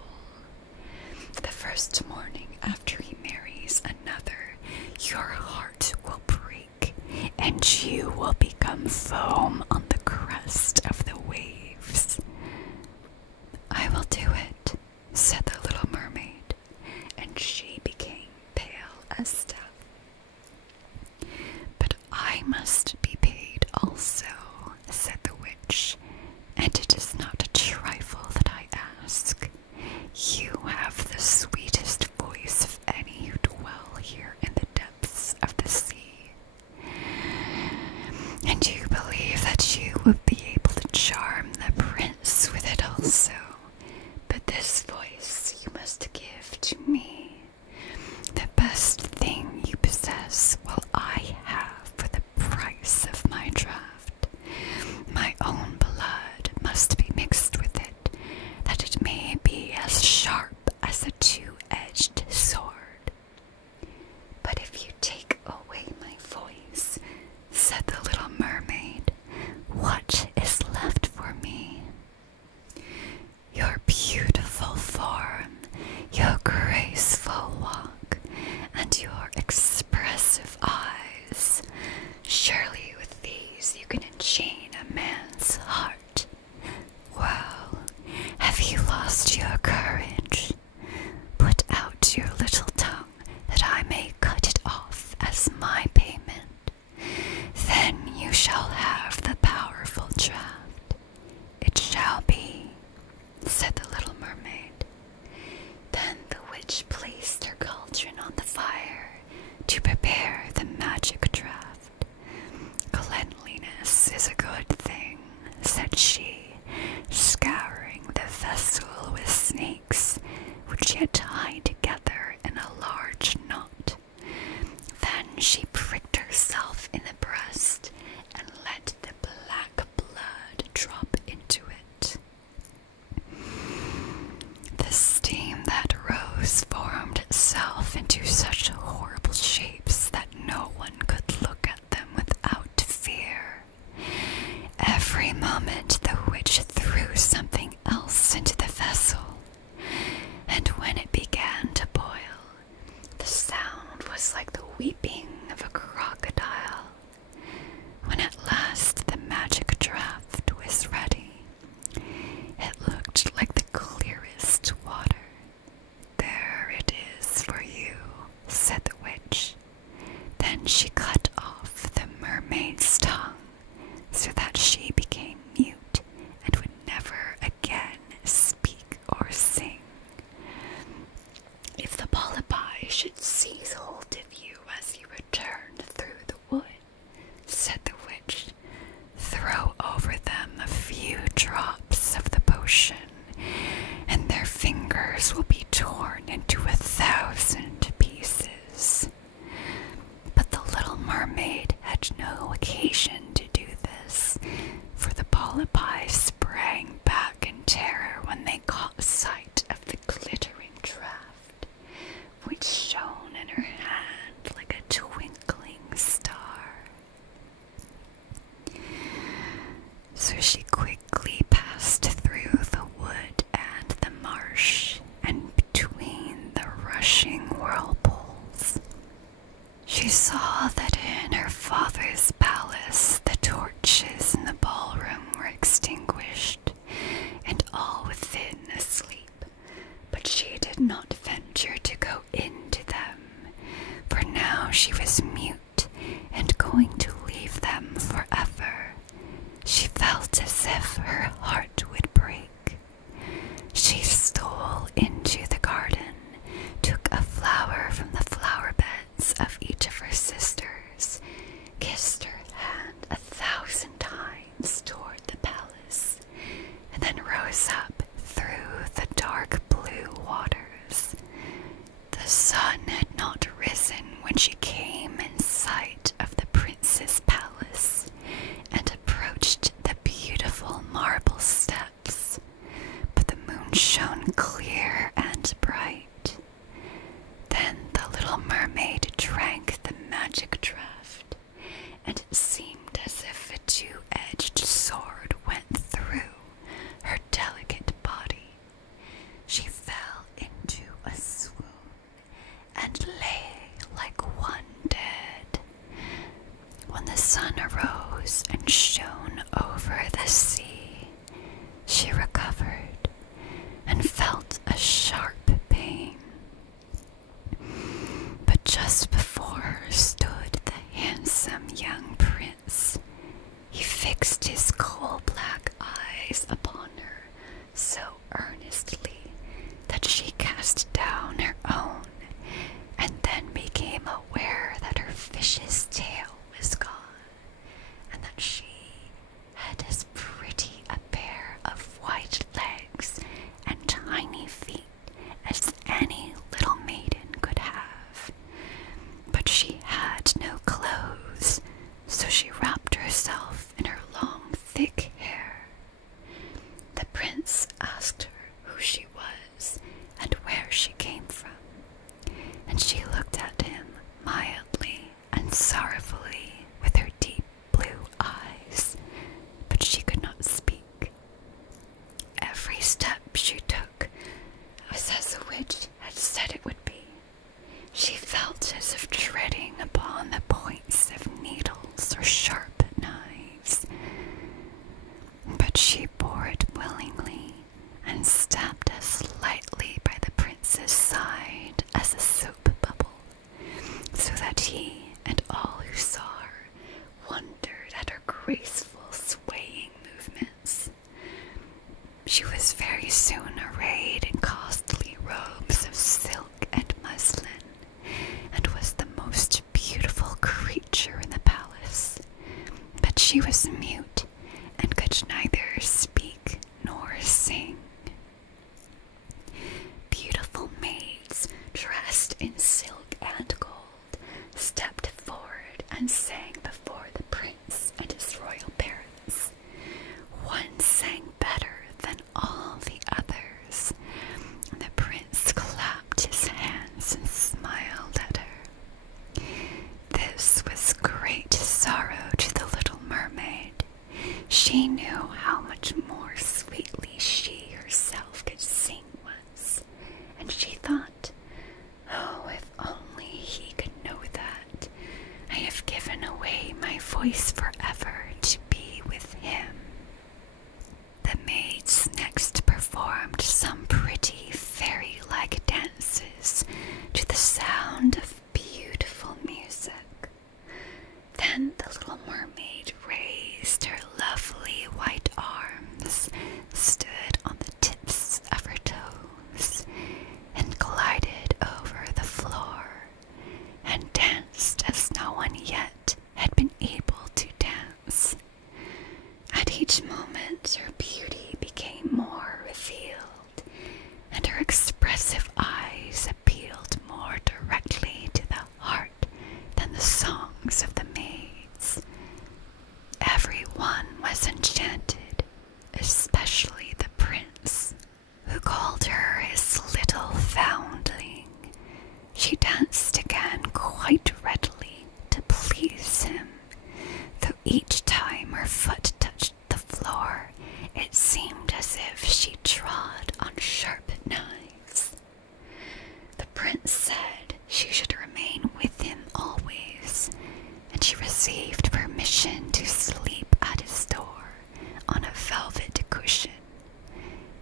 The first morning after he marries another, your heart will break, and you will become foam on the crest of the waves." "I will do it," said the little mermaid, and she became pale as death. "But I must be paid also," said the witch, "and it is not a trifle that I ask. You have the sweetest voice of any who dwell here in the depths of the sea, and you believe that ocean, and their fingers will be torn into 1,000 pieces. But the little mermaid had no occasion to do this, for the polypi sprang back in terror when they caught sight of the glittering draft, which shone in her hand like a twinkling star. So she quickly passed through the wood and the marsh, and between the rushing whirlpools. She saw that in her father's palace the torches in the ballroom were extinguished, and all within asleep, but she did not venture to go into them, for now she was mute and going to leave them forever. She felt as if her heart would break. She stole into the garden, took a flower from the flower beds of each of her sisters, kissed her hand 1,000 times toward the palace, and then rose up through the dark blue waters. The sun had not risen when she came in sight of the prince's palace and approached the beautiful marble steps, but the moon shone clear and bright. Then the little mermaid drank the magic draught, and it seemed as if a two-edged sword went through her delicate body. She fell into a swoon and lay like one dead. When the sun arose and shone over the sea, she recovered and felt a sharp pain. But just before her stood the handsome young prince. He fixed his coal-black eyes upon her so earnestly that she cast down her own, and then became aware that her fish's tail was gone, and that she had as pretty a pair of white legs and tiny feet as any little maiden could have. But she had no clothes, so she wrapped herself in her long, thick hair. The prince asked her who she was and where she came from, and she looked at him mildly and sorrowfully with her deep blue eyes, but she could not speak. Every step she took was as the witch had said it would be. She felt as if treading upon the points of needles or sharp knives, but she bore it willingly and stepped as lightly by the prince's side as a soap bubble, so that he and all who saw her wondered at her graceful swaying movements. She was very soon arrayed in costly robes of silk and muslin, and was the most beautiful creature in the palace. But she was mute, and could neither speak nor sing. Beautiful maids, dressed in silk and gold, stepped forward and sang before the prince and his royal parents. One sang better than all the others,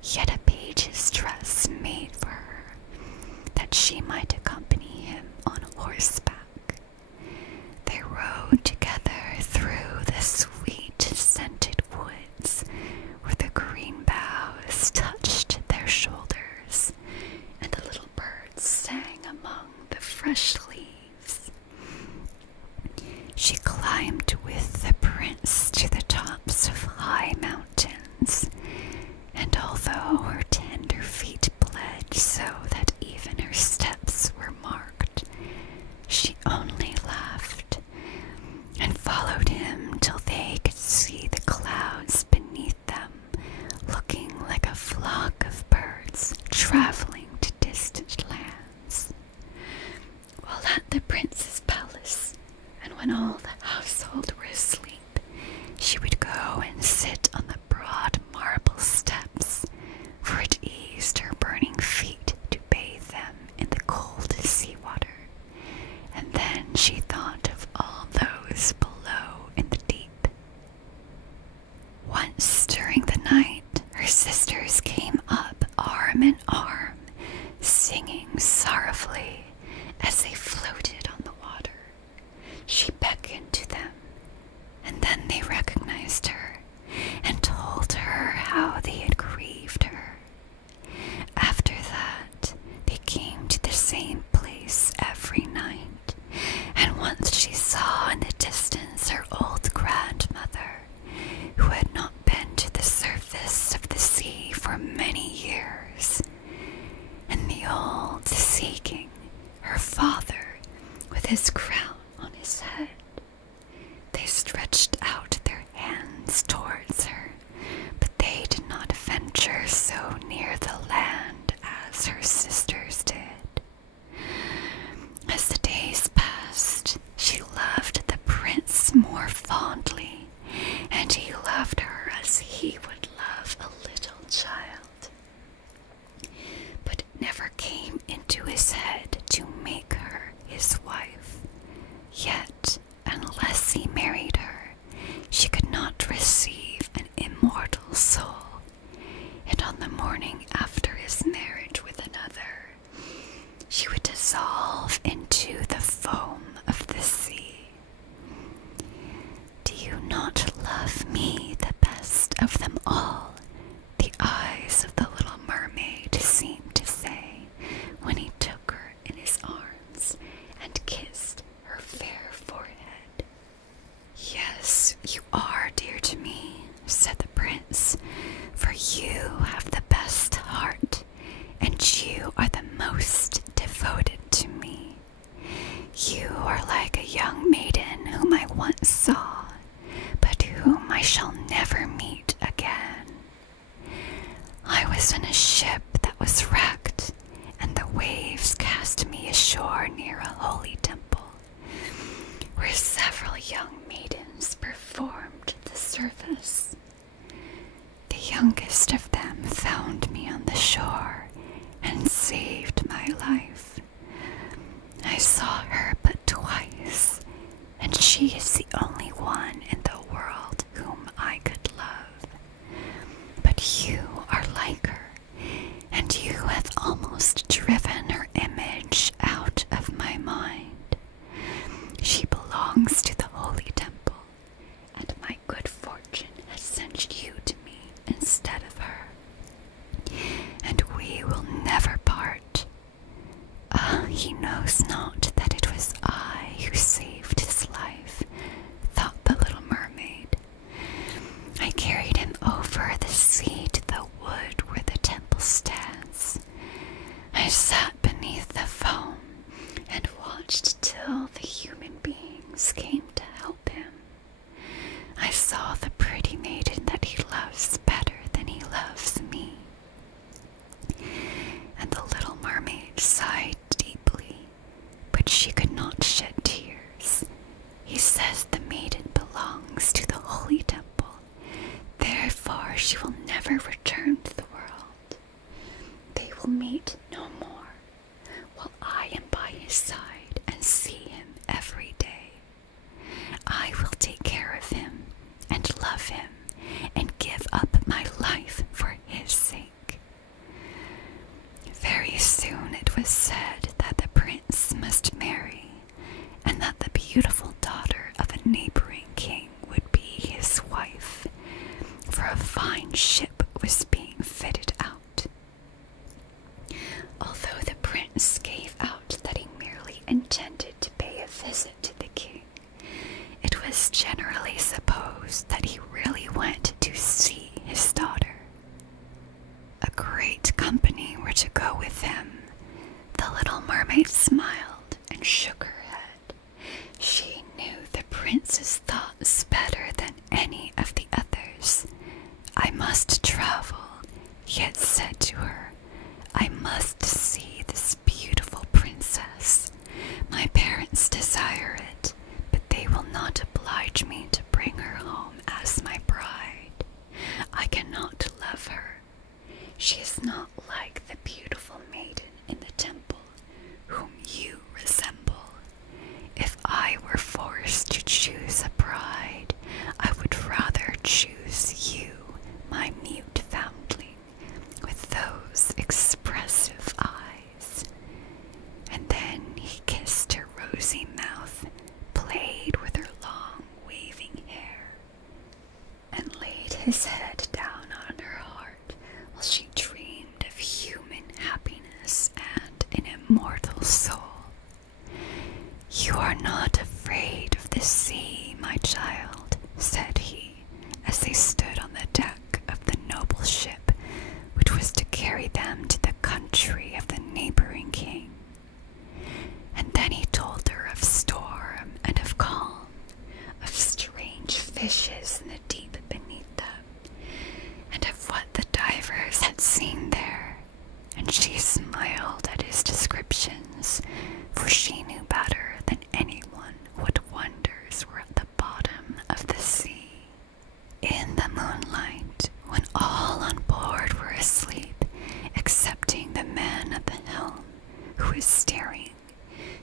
he had a page's dress made for her, that she might accompany him on horseback. They rode together through the sweet scented woods, where the green boughs touched their shoulders, and the little birds sang among the fresh leaves. She climbed with the prince to the tops of high mountains, and although her tender feet bled so that even her steps were marked, she only laughed, and followed him till they could see the clouds beneath them, looking like a flock of birds traveling to distant lands. While at the prince's palace, and when all the household were asleep, she would go and sit on the broad marble steps, for it eased her burning feet to bathe them in the cold sea water. And then she thought of all those below in the deep. Once during the night, her sisters came up arm in arm, singing sorrowfully as they floated on the water. She beckoned to them, and then they recognized her and told her how they had grieved her. After that, they came to the same place every night, and once she saw in the distance her old grandmother, who had not been to the surface of the sea for many years, and the old sea king, her father, with his crown on his head. They stretched out their hands towards her, but they did not venture so near the land as her sisters did. As the days passed, she loved the prince more fondly, and he loved her as he would love a little child. But it never came into his head to make her his wife. Yet, unless he married her, she could not receive an immortal soul, and on the morning after his marriage with another, she would dissolve into the foam of the sea. Do you not love me the best of them all? The eyes of the little mermaid seemed to say, when he took her in his arms and kissed her fair forehead. Yes, you are dear to me, said the prince, for you have the best heart, and you are the most devoted to me. You are like a young maiden whom I once saw, but whom I shall never meet again. I was in a ship that was wrecked, and the waves cast me ashore near a holy temple, where several young maidens performed the service. The youngest of them found me on the shore and saved my life. I saw her but twice, and she is the only one in the world whom I could love. But you are like her, and you have almost driven her image out of my mind. She belongs to the holy temple, and my good fortune has sent you to me instead of her, and we will never part. He knows not that it was I who saved his life, thought the little to go with him. The little mermaid smiled and shook her head. She knew the prince's thoughts better than any of the others. I must travel, he had said to her. I must see this beautiful princess. My parents desire it, but they will not oblige me to bring her home as my bride. I cannot love her. She is not like the beautiful maiden in the temple, whom you resemble. If I were forced to choose a bride, I would rather choose you, my mute foundling, with those expressive eyes. And then he kissed her rosy mouth, played with her long waving hair, and laid his head down on her heart while she dreamed of human happiness and an immortal soul. You are not afraid of the sea, my child, said he, as they stood on the deck of the noble ship, which was to carry them to the country of the neighboring king. And then he told her of storm and of calm, of strange fishes in the deep beneath them, and of what the divers had seen there, and she smiled at his descriptions, for she knew better than anyone what wonders were at the bottom of the sea. In the moonlight, when all on board were asleep, excepting the man at the helm, who was steering,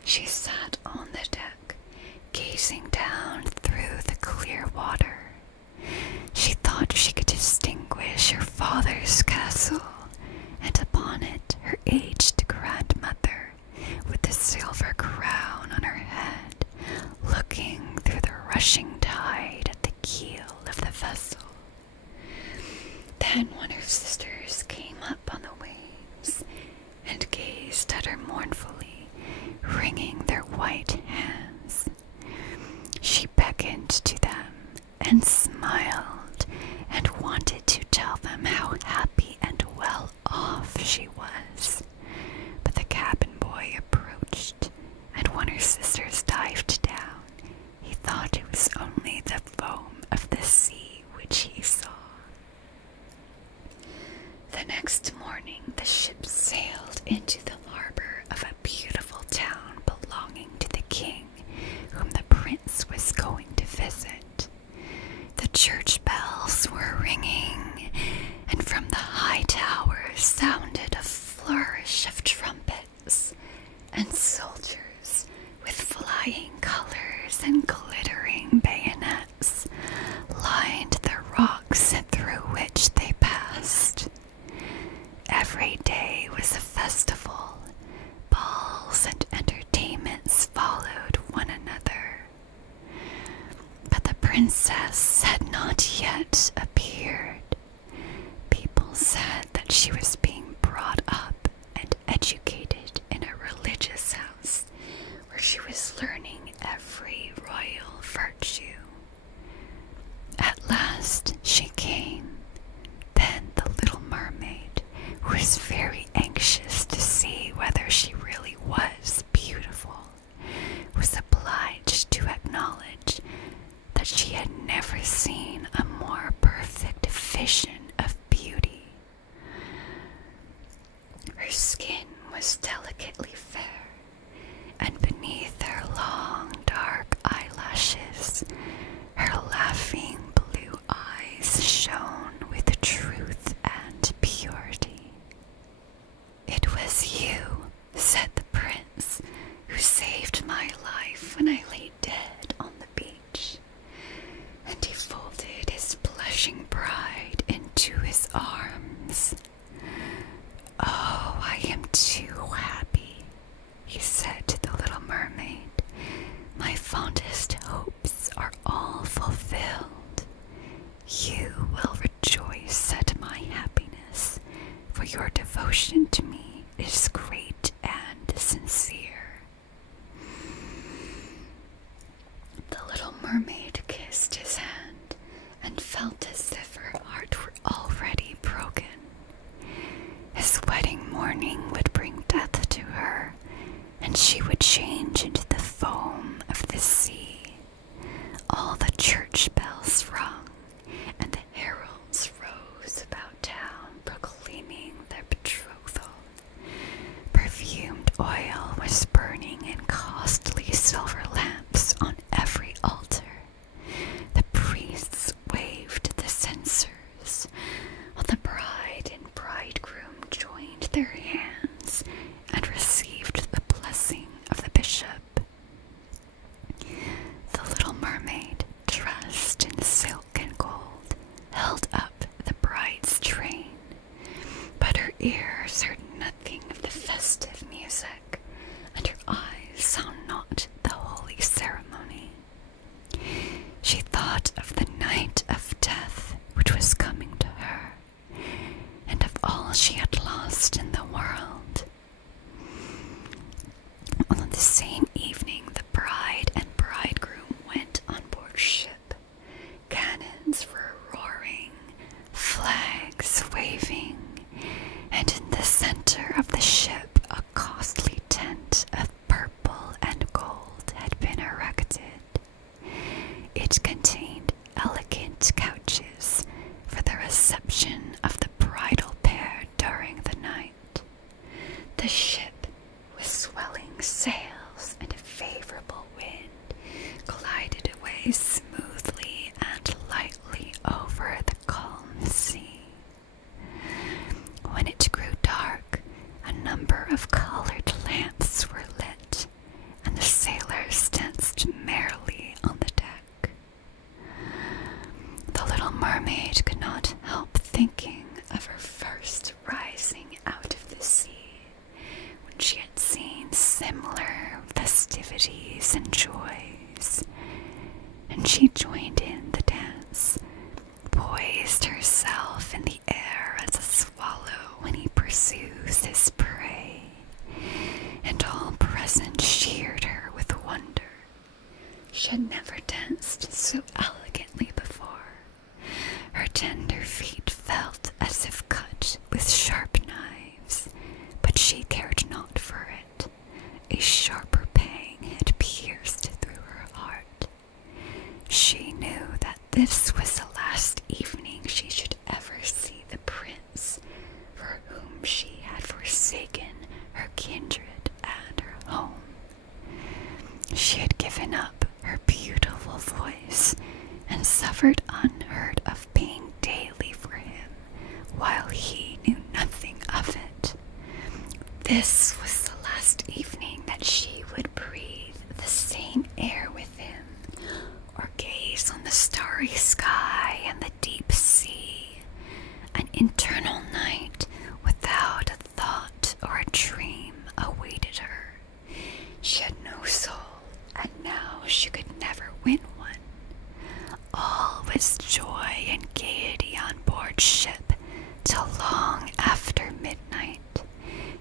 she sat on the deck, gazing down through the clear water. She thought she could distinguish her father's castle, and upon it her aged grandmother, with the silver crown on her head, looking through the rushing tide at the keel of the vessel. Then one of her sisters came up on the waves and gazed at her mournfully, wringing their white hands. She beckoned to them and smiled and wanted to tell them how happy and well off she was. But the cabin boy approached, and when her sisters dived down, he thought it was only the foam of the sea which he saw. The next morning the ship sailed into the harbor of a beautiful town belonging to the king, whom the prince was going to visit. The church bells were ringing, and from the high towers sounded a flourish of trumpets, and soldiers with flying colors and glittering bayonets lined the rocks through which they passed. Every day was a festival. Balls and entertainments followed one another. But the princess had not yet appeared. People said that she was being brought up and educated in a religious house where she was learning every royal virtue. At last she came. Then the little mermaid, who was very anxious to see whether she really was beautiful, was obliged to acknowledge that she had never seen a more perfect vision of beauty. Her skin was delicately fair, and beneath her long dark eyelashes, her laughing blue eyes shone with truth and purity. It was you, said the prince, who saved my life when I lay dead on the beach. And he folded his blushing bride into his arms. Oh, I am too happy, he said to the little mermaid. My fondest hopes are all fulfilled. You will rejoice at my happiness, for your devotion to me is great and sincere. The little mermaid kissed his hand and felt as if her heart were already broken. His wedding morning burning would bring death to her, and she would change into the foam of the sea. All the church bells rung, and the heralds rose about town, proclaiming their betrothal. Perfumed oil was burning in costly silver lamps on every altar. The priests waved the censers, while the bride and bridegroom joined their hands and received the blessing of the bishop. The Little Mermaid, dressed in silk and gold, held up the bride's train, but her ears heard nothing of the festive music, and her eyes saw not the holy ceremony. She thought of the night of death which was coming to her, and of all she had lost in the world. On the same evening, the bride and bridegroom went on board ship. Cannons were roaring, flags waving, and in the center of the ship a costly tent of purple and gold had been erected. It contained elegant couches for the reception of the bridal pair during the night. The ship, with swelling sails and a favorable wind, glided away smoothly and lightly over the calm sea. When it grew dark, a number of colored lamps were lit, and the sailors danced merrily on the deck. The Little Mermaid could not help thinking of her first rising out of the sea, when she had seen similar festivities and joys, and she joined in the dance, poised herself in the air as a swallow when he pursues his prey, and all present cheered her with wonder. She had never danced so elegantly before. Her tender feet felt as if cut with sharp knives, but she cared not for it. A sharper pang had pierced through her heart. She knew that this was the last evening she should ever see the prince for whom she had forsaken her kindred and her home. She had given up her beautiful voice and suffered unheard of pain daily for him, while he knew nothing of it. This was the last evening that she would breathe the same air with him, or gaze on the starry sky and the deep sea. An eternal night without a thought or a dream awaited her. She had no soul, and now she could never win one. All was joy and gaiety on board ship till long after midnight.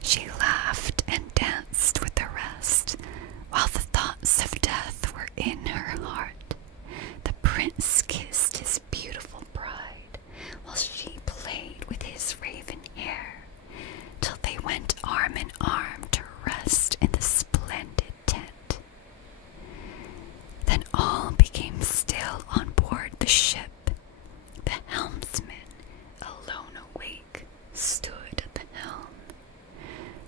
She laughed and danced with the rest, while the thoughts of death were in her heart. The prince kissed his beautiful bride, while she played with his raven hair, till they went arm in arm to rest in the splendid tent. Then all became still on board the ship. The helmsman, alone awake, stood at the helm.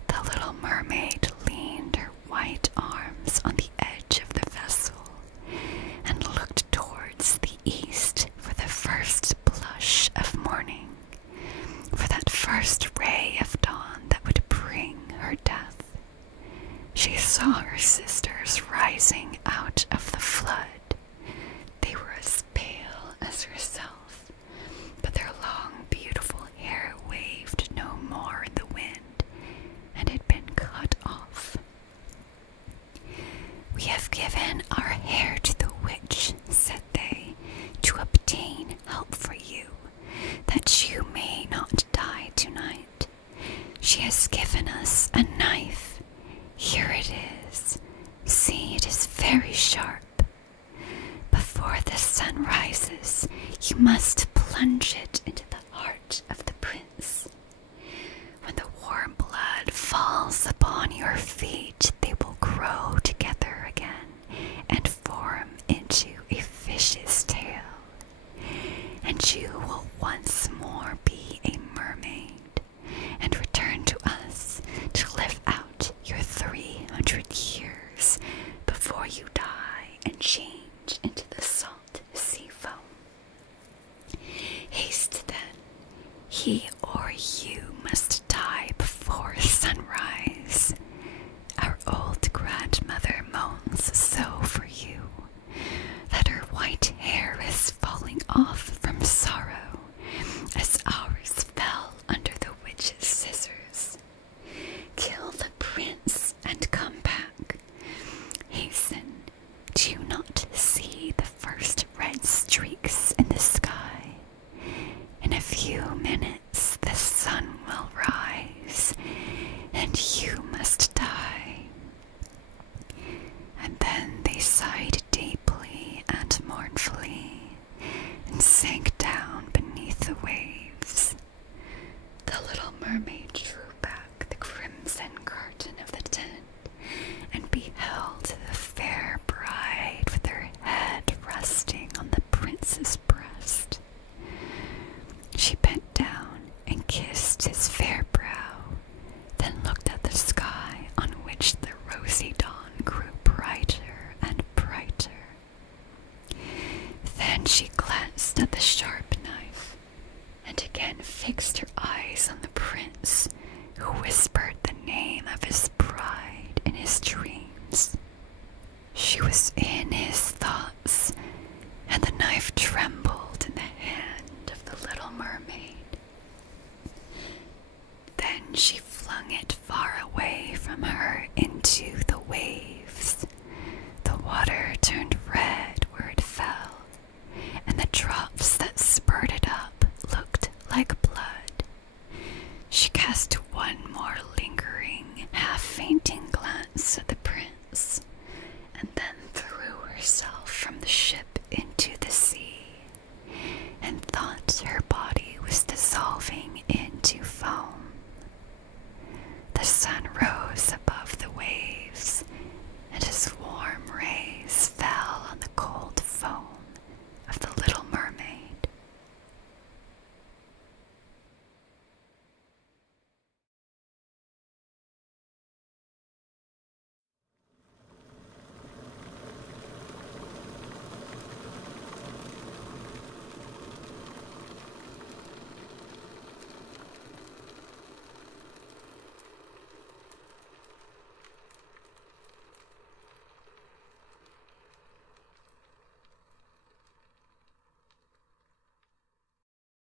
The Little Mermaid leaned her white arms on the edge of the vessel and looked towards the east for the first blush of morning, for that first ray of dawn that would bring her death. She saw her sisters rising out of the flood. They were as pale as herself, but their long, beautiful hair waved no more in the wind, and had been cut off. "We have given our hair to the witch," said they, "to obtain help for you, that you may not die tonight. She has given us a knife. Here it is. See, it is very sharp. to live out your 300 years before you die and change into the salt sea foam. Haste then, he or you must die before sunrise. Our old grandmother moans so for you, that her white hair is falling off from sorrow, as ours fell under the witch's scissors. Kill the prince and come back. Hasten, do you not see the first red streaks in the sky? In a few minutes the sun will rise, and you must die. And then they sighed deeply and mournfully, and sank down beneath the waves. The little mermaid drew back the crimson curtain of the tent, and beheld the fair bride with her head resting on the prince's breast. She bent down and kissed his fair brow, then looked at the sky, on which the rosy dawn grew brighter and brighter. Then she glanced at the sharp knife, and again fixed her eyes on the prince, who whispered the name of his bride in his dreams. She was in his thoughts, and the knife trembled in the hand of the little mermaid. Then she flung it far away from her into the waves. The water turned red where it fell, and the drops that spurted up looked like blood. She cast one more lingering, half-fainting glance at the prince,